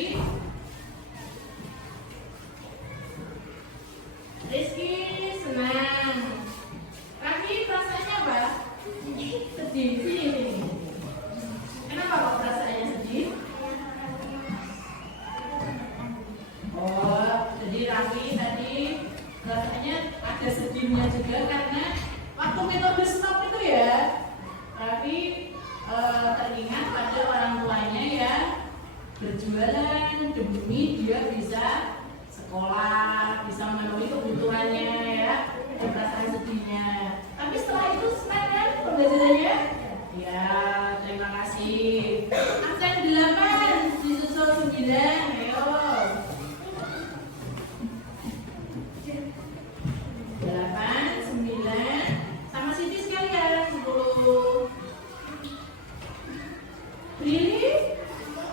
Rizky senang. Raki perasaannya apa? Sedih. Sini. Kenapa kok perasaannya sedih? Oh, jadi Raki tadi perasaannya ada sedihnya juga karena waktu metode stop itu ya, Raki teringat pada orang tuanya ya berjualan demi dia bisa sekolah, bisa memenuhi kebutuhannya ya, ada perasaan sedihnya. Tapi setelah itu senang kan pembelajarannya? Ya, terima kasih. Absen 8 disusul 9. Ayo. 8, 9 sama Siti sekalian 10. Brili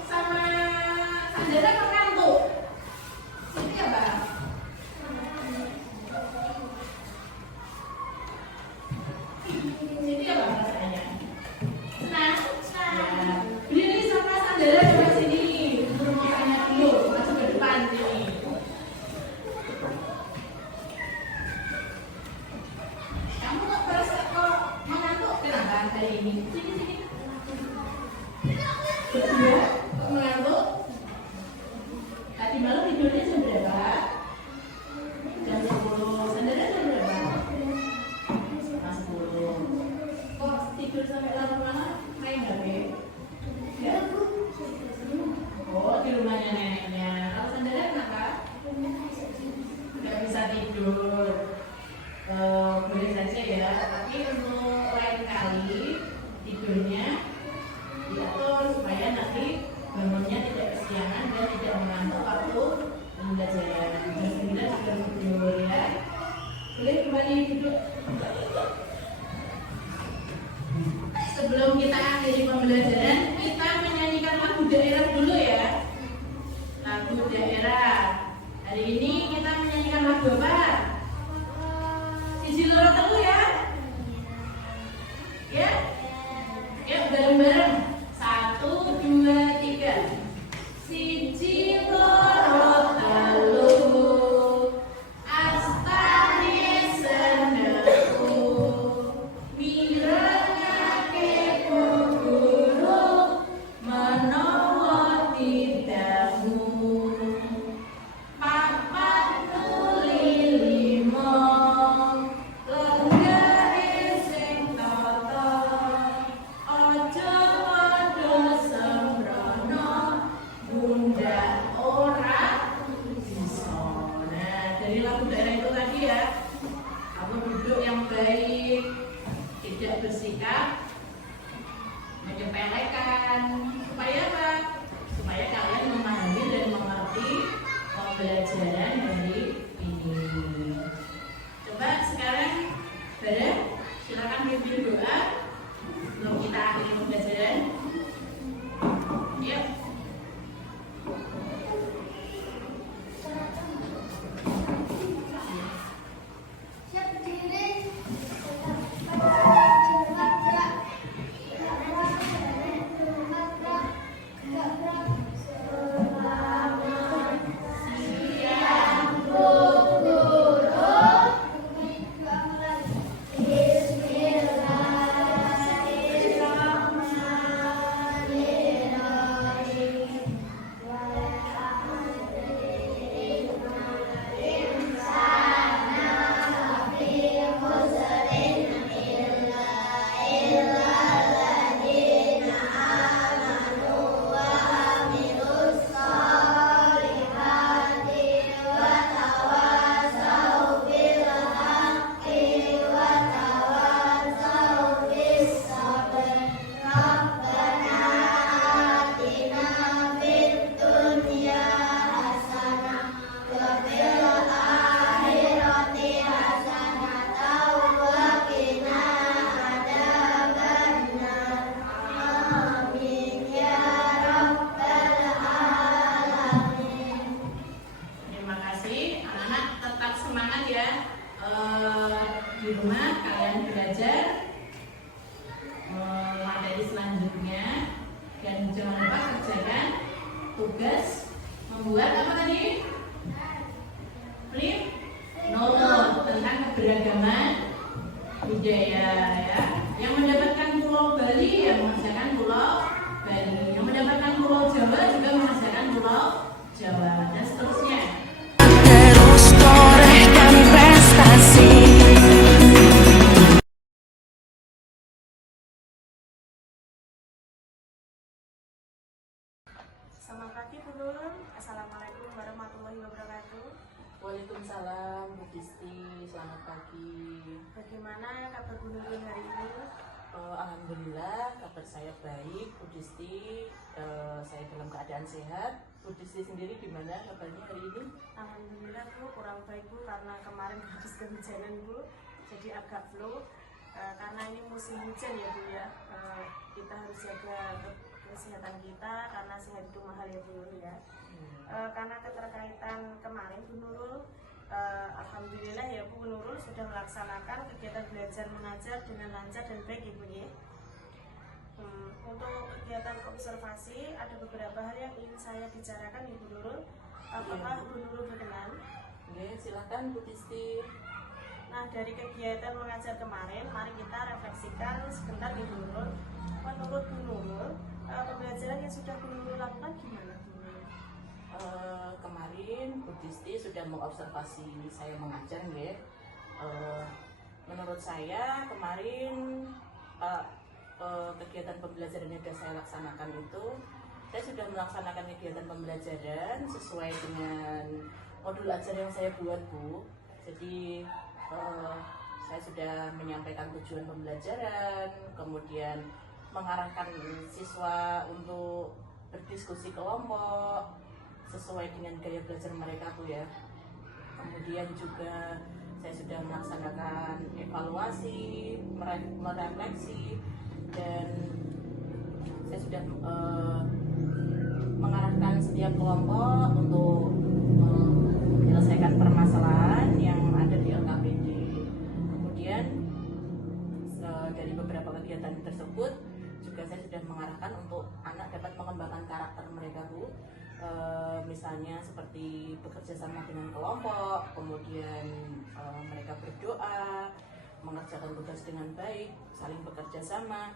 sama Sandara mengantuk. Siti apa? Siti apa rasanya? Senang? Ya. Brili sama Sandara coba sini. Suruh tanya dulu, masuk ke depan sini. Kamu kok merasa kok mengantuk? Kenapa hari ini? Sini. Berdua kok mengantuk? Tadi malam tidurnya jam berapa? Jam 10. Sandara jam berapa? Setengah 10. Kok tidur sampai larut malam? Main HP? Ya? Oh, di rumahnya neneknya. Kalau Sandara kenapa? Gak bisa bisa tidur boleh saja ya, tapi untuk lain kali tidurnya diatur supaya nanti bangunnya tidak kesiangan dan tidak mengantuk waktu pembelajaran. Jam 9 sudah tidur ya. Boleh kembali duduk. Sebelum kita akhiri pembelajaran, kita menyanyikan lagu daerah dulu ya. Lagu daerah. Hari ini kita menyanyikan lagu apa? Siji loro telu ya. Ya. Yuk bareng-bareng. 1, 2, 3. Siji loro telu. Astane senengku. Mirengake guru menawa tidakmu. Papat tuli limo. Lenggare sing tata. Aja padha sembrono. Bunda ora bisa. Nah, dari lagu daerah itu tadi ya. Kamu duduk yang baik, tidak bersikap menyepelekan. Supaya apa? Supaya kalian memahami dan mengerti pembelajaran dari ini. Coba sekarang bareng, silakan pimpin doa sebelum kita akhiri pembelajaran. Yuk. Siap berdiri. Terima kasih, anak-anak tetap semangat ya. Di rumah kalian belajar materi selanjutnya dan jangan lupa kerjakan tugas membuat apa tadi? Flip note tentang keberagaman budaya ya. Yang mendapatkan Pulau Bali yang mengerjakan Pulau Bali, yang mendapatkan Pulau Jawa juga mengerjakan Pulau Jawa dan seterusnya. Terus torehkan prestasi. Selamat pagi Bu Nurul. Assalamualaikum warahmatullahi wabarakatuh. Waalaikumsalam Bu Disti, selamat pagi. Bagaimana kabar Bu Nurul hari ini? Alhamdulillah kabar saya baik Bu Disti, saya dalam keadaan sehat. Bu Disti sendiri gimana kabarnya hari ini? Alhamdulillah Bu, kurang baik Bu karena kemarin habis kehujanan Bu, jadi agak flu. Karena ini musim hujan ya Bu ya, kita harus jaga kesehatan kita karena sehat itu mahal ya Bu Nurul ya. Karena keterkaitan kemarin Bu Nurul, alhamdulillah ya Bu Nurul sudah melaksanakan kegiatan belajar mengajar dengan lancar dan baik ya Bu ya. Untuk kegiatan observasi ada beberapa hal yang ingin saya bicarakan Ibu Nurul. Apakah Bu Nurul berkenan? Oke, silakan Bu Disti. Nah, dari kegiatan mengajar kemarin, mari kita refleksikan sebentar Ibu Nurul. Menurut Bu Nurul, pembelajaran yang sudah Bu Nurul lakukan gimana Bu Nurul? Kemarin Bu Disti sudah mengobservasi saya mengajar ya. Menurut saya kemarin kegiatan pembelajaran yang sudah saya laksanakan itu, saya sudah melaksanakan kegiatan pembelajaran sesuai dengan modul ajar yang saya buat Bu. sudah menyampaikan tujuan pembelajaran, kemudian mengarahkan siswa untuk berdiskusi kelompok sesuai dengan gaya belajar mereka Bu ya. Kemudian juga saya sudah melaksanakan evaluasi, merefleksi, dan saya sudah mengarahkan setiap kelompok untuk menyelesaikan permasalahan yang ada di LKPD. Kemudian dari beberapa kegiatan tersebut juga saya sudah mengarahkan untuk anak dapat mengembangkan karakter mereka Bu. Misalnya seperti bekerja sama dengan kelompok, kemudian mereka berdoa, mengerjakan tugas dengan baik, saling bekerja sama.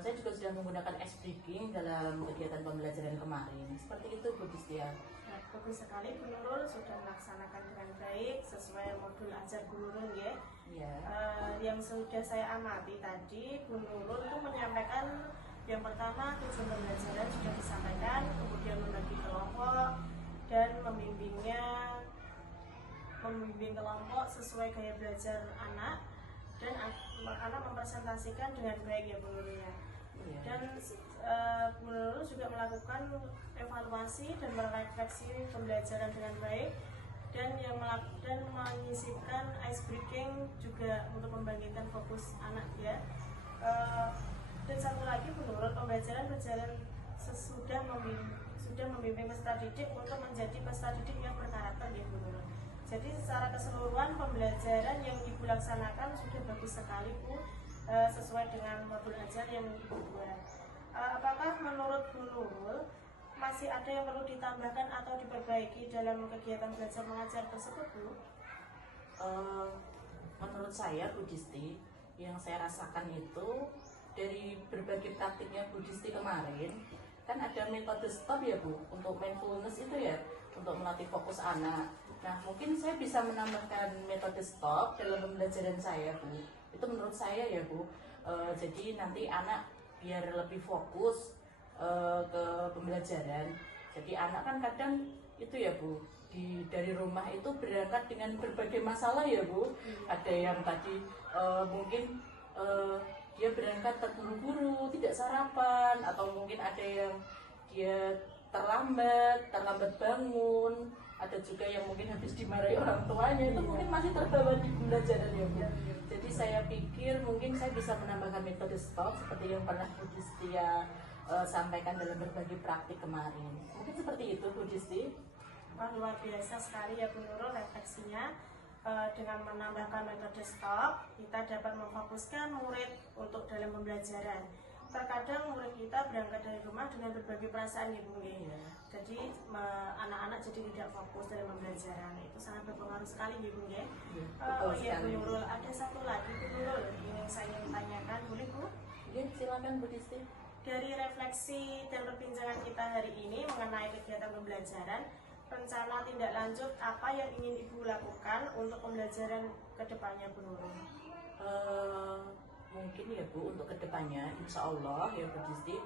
Saya juga sudah menggunakan S-Breaking dalam kegiatan pembelajaran kemarin. Seperti itu Bu Distia. Nah, bagus sekali Bu Nurul sudah melaksanakan dengan baik sesuai modul ajar Bu Nurul ya. Ya. Yang sudah saya amati tadi Bu Nurul itu menyampaikan yang pertama tujuan pembelajaran sudah disampaikan, kemudian membagi kelompok dan membimbing kelompok sesuai gaya belajar anak, dan anak mempresentasikan dengan baik ya Bu Nurul ya. Ya. Dan Bu Nurul juga melakukan evaluasi dan merefleksi pembelajaran dengan baik, dan menyisipkan ice breaking juga untuk membangkitkan fokus anak ya. Dan satu lagi Bu Nurul, pembelajaran berjalan sudah membimbing peserta didik untuk menjadi peserta didik yang berkarakter ya Bu Nurul. Jadi secara keseluruhan pembelajaran yang Ibu laksanakan sudah bagus sekali Bu, sesuai dengan modul ajar yang Ibu buat. Apakah menurut Bu Nurul masih ada yang perlu ditambahkan atau diperbaiki dalam kegiatan belajar mengajar tersebut Bu? Menurut saya Bu Disti, yang saya rasakan itu dari berbagai praktiknya Bu Disti kemarin, kan ada metode stop ya Bu, untuk mindfulness itu ya, untuk melatih fokus anak. Nah mungkin saya bisa menambahkan metode stop dalam pembelajaran saya Bu. Itu menurut saya ya Bu. Jadi nanti anak biar lebih fokus ke pembelajaran. Jadi anak kan kadang itu ya Bu, dari rumah itu berangkat dengan berbagai masalah ya Bu. Ada yang tadi mungkin dia berangkat terburu-buru, tidak sarapan, atau mungkin ada yang dia terlambat bangun, ada juga yang mungkin habis dimarahi orang tuanya, itu mungkin masih terbawa di pembelajaran ya Bu. Jadi saya pikir mungkin saya bisa menambahkan metode stop seperti yang pernah Bu Distia sampaikan dalam berbagai praktik kemarin. Mungkin seperti itu Bu Disti. Wah, luar biasa sekali ya Bu Nurul refleksinya. Dengan menambahkan metode stop, kita dapat memfokuskan murid untuk dalam pembelajaran. Terkadang murid kita berangkat dari rumah dengan berbagai perasaan ya Bu. Jadi anak-anak jadi tidak fokus dalam pembelajaran. Itu sangat berpengaruh sekali ya Bu. Oh iya Bu Nurul, ada satu lagi Bu Nurul yang saya ingin tanyakan, boleh Bu? Ya, silakan Bu Disti. Dari refleksi dan perbincangan kita hari ini mengenai kegiatan pembelajaran, rencana tindak lanjut apa yang ingin Ibu lakukan untuk pembelajaran kedepannya Bu Nurul? Mungkin ya Bu, untuk kedepannya insya Allah ya Bu Disti,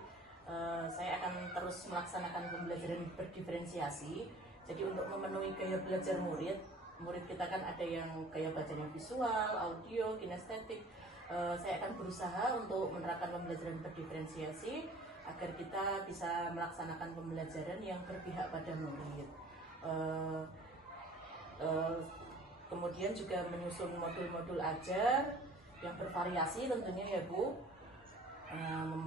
saya akan terus melaksanakan pembelajaran berdiferensiasi. Jadi untuk memenuhi gaya belajar murid kita kan ada yang gaya bacanya visual, audio, kinestetik. Saya akan berusaha untuk menerapkan pembelajaran berdiferensiasi agar kita bisa melaksanakan pembelajaran yang berpihak pada murid. Kemudian juga menyusun modul-modul ajar yang bervariasi tentunya ya Bu,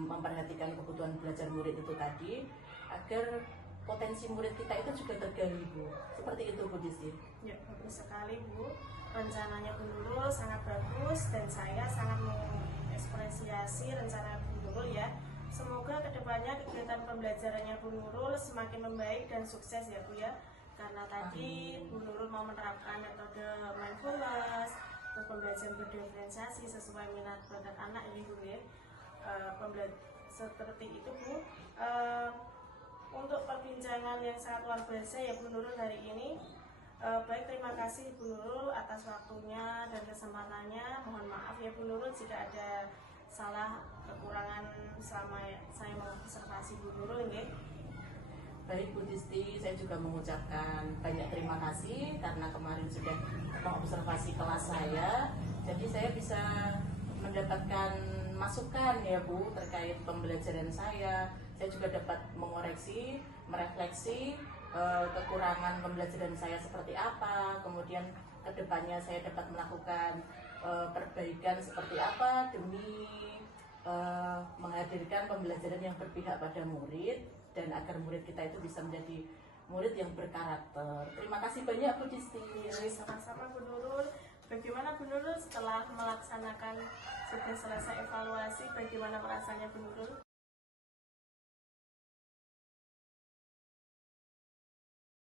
memperhatikan kebutuhan belajar murid itu tadi agar potensi murid kita itu juga tergali Bu. Seperti itu Bu Disti. Ya, bagus sekali Bu. Rencananya Bu Nurul sangat bagus dan saya sangat mengapresiasi rencana Bu Nurul ya. Semoga kedepannya kegiatan pembelajarannya Bu Nurul semakin membaik dan sukses ya Bu ya. Karena tadi Bu Nurul mau menerapkan metode mindfulness, terus pembelajaran berdiferensiasi sesuai minat bakat anak ini Bu ya. Seperti itu Bu. Untuk perbincangan yang sangat luar biasa ya Bu Nurul hari ini. Baik, terima kasih Bu Nurul atas waktunya dan kesempatannya. Mohon maaf ya Bu Nurul jika ada salah kekurangan selama saya mengobservasi Bu Nurul nggih. Baik Bu Disti, saya juga mengucapkan banyak terima kasih karena kemarin sudah mengobservasi kelas saya. Jadi saya bisa mendapatkan masukan ya Bu terkait pembelajaran saya. Saya juga dapat mengoreksi, merefleksi kekurangan pembelajaran saya seperti apa. Kemudian kedepannya saya dapat melakukan perbaikan seperti apa demi menghadirkan pembelajaran yang berpihak pada murid dan agar murid kita itu bisa menjadi murid yang berkarakter. Terima kasih banyak Bu Disti. Sama-sama Bu Nurul. Bagaimana Bu Nurul setelah melaksanakan sudah selesai evaluasi, bagaimana rasanya Bu Nurul?